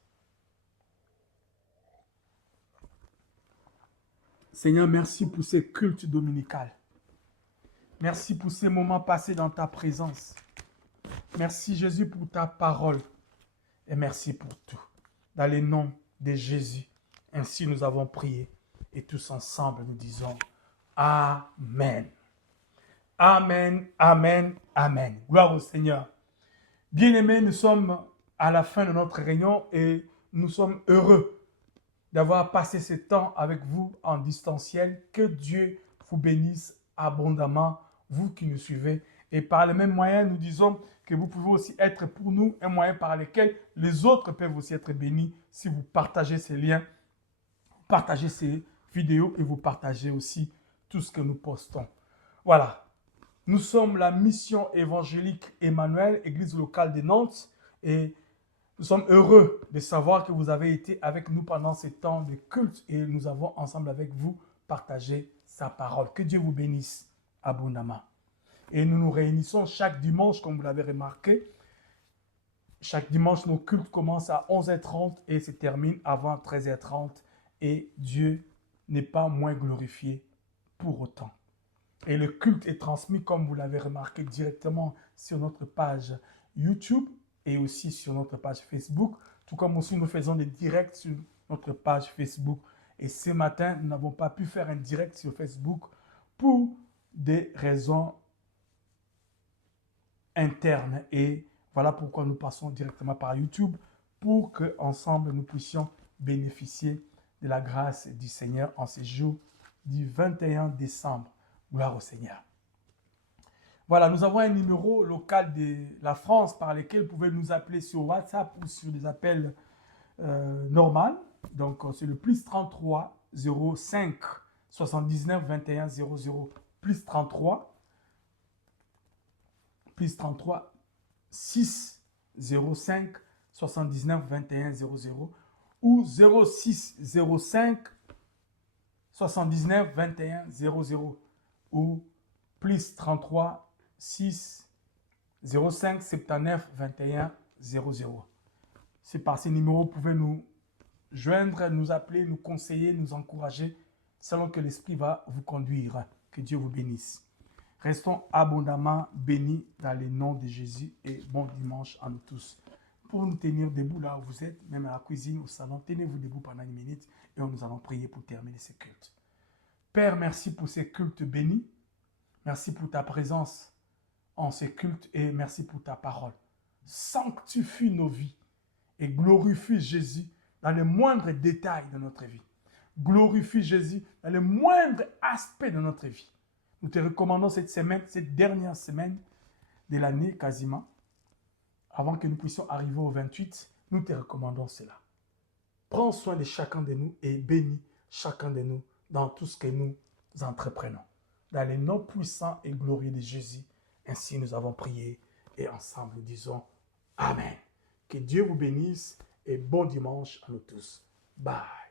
Seigneur, merci pour ces cultes dominicales. Merci pour ces moments passés dans ta présence. Merci Jésus pour ta parole. Et merci pour tout. Dans le nom de Jésus, ainsi nous avons prié. Et tous ensemble nous disons Amen. Amen, Amen, Amen. Gloire au Seigneur. Bien-aimés, nous sommes à la fin de notre réunion et nous sommes heureux d'avoir passé ce temps avec vous en distanciel. Que Dieu vous bénisse abondamment, vous qui nous suivez. Et par le même moyen, nous disons que vous pouvez aussi être pour nous un moyen par lequel les autres peuvent aussi être bénis si vous partagez ces liens, partagez ces vidéos et vous partagez aussi tout ce que nous postons. Voilà. Nous sommes la mission évangélique Emmanuel, église locale de Nantes, et nous sommes heureux de savoir que vous avez été avec nous pendant ces temps de culte et nous avons ensemble avec vous partagé sa parole. Que Dieu vous bénisse abondamment. Et nous nous réunissons chaque dimanche, comme vous l'avez remarqué. Chaque dimanche, nos cultes commencent à 11h30 et se terminent avant 13h30. Et Dieu n'est pas moins glorifié pour autant. Et le culte est transmis, comme vous l'avez remarqué, directement sur notre page YouTube et aussi sur notre page Facebook, tout comme aussi nous faisons des directs sur notre page Facebook. Et ce matin, nous n'avons pas pu faire un direct sur Facebook pour des raisons internes. Et voilà pourquoi nous passons directement par YouTube pour qu'ensemble nous puissions bénéficier de la grâce du Seigneur en ce jour du 21 décembre. Gloire au Seigneur. Voilà, nous avons un numéro local de la France par lequel vous pouvez nous appeler sur WhatsApp ou sur des appels normaux. Donc, c'est le plus 33 05 79 21 00 plus 33 6 05 79 21 00 ou 06 05 79 21 00 ou plus 33 6 05 79 21 00. C'est par ces numéros que vous pouvez nous joindre, nous appeler, nous conseiller, nous encourager, selon que l'Esprit va vous conduire. Que Dieu vous bénisse. Restons abondamment bénis dans le nom de Jésus et bon dimanche à nous tous. Pour nous tenir debout là où vous êtes, même à la cuisine, au salon, tenez-vous debout pendant une minute et nous allons prier pour terminer ce culte. Père, merci pour ces cultes bénis. Merci pour ta présence en ces cultes et merci pour ta parole. Sanctifie nos vies et glorifie Jésus dans les moindres détails de notre vie. Glorifie Jésus dans les moindres aspects de notre vie. Nous te recommandons cette semaine, cette dernière semaine de l'année quasiment, avant que nous puissions arriver au 28, nous te recommandons cela. Prends soin de chacun de nous et bénis chacun de nous dans tout ce que nous entreprenons. Dans les noms puissants et glorieux de Jésus, ainsi nous avons prié et ensemble nous disons Amen. Que Dieu vous bénisse et bon dimanche à nous tous. Bye.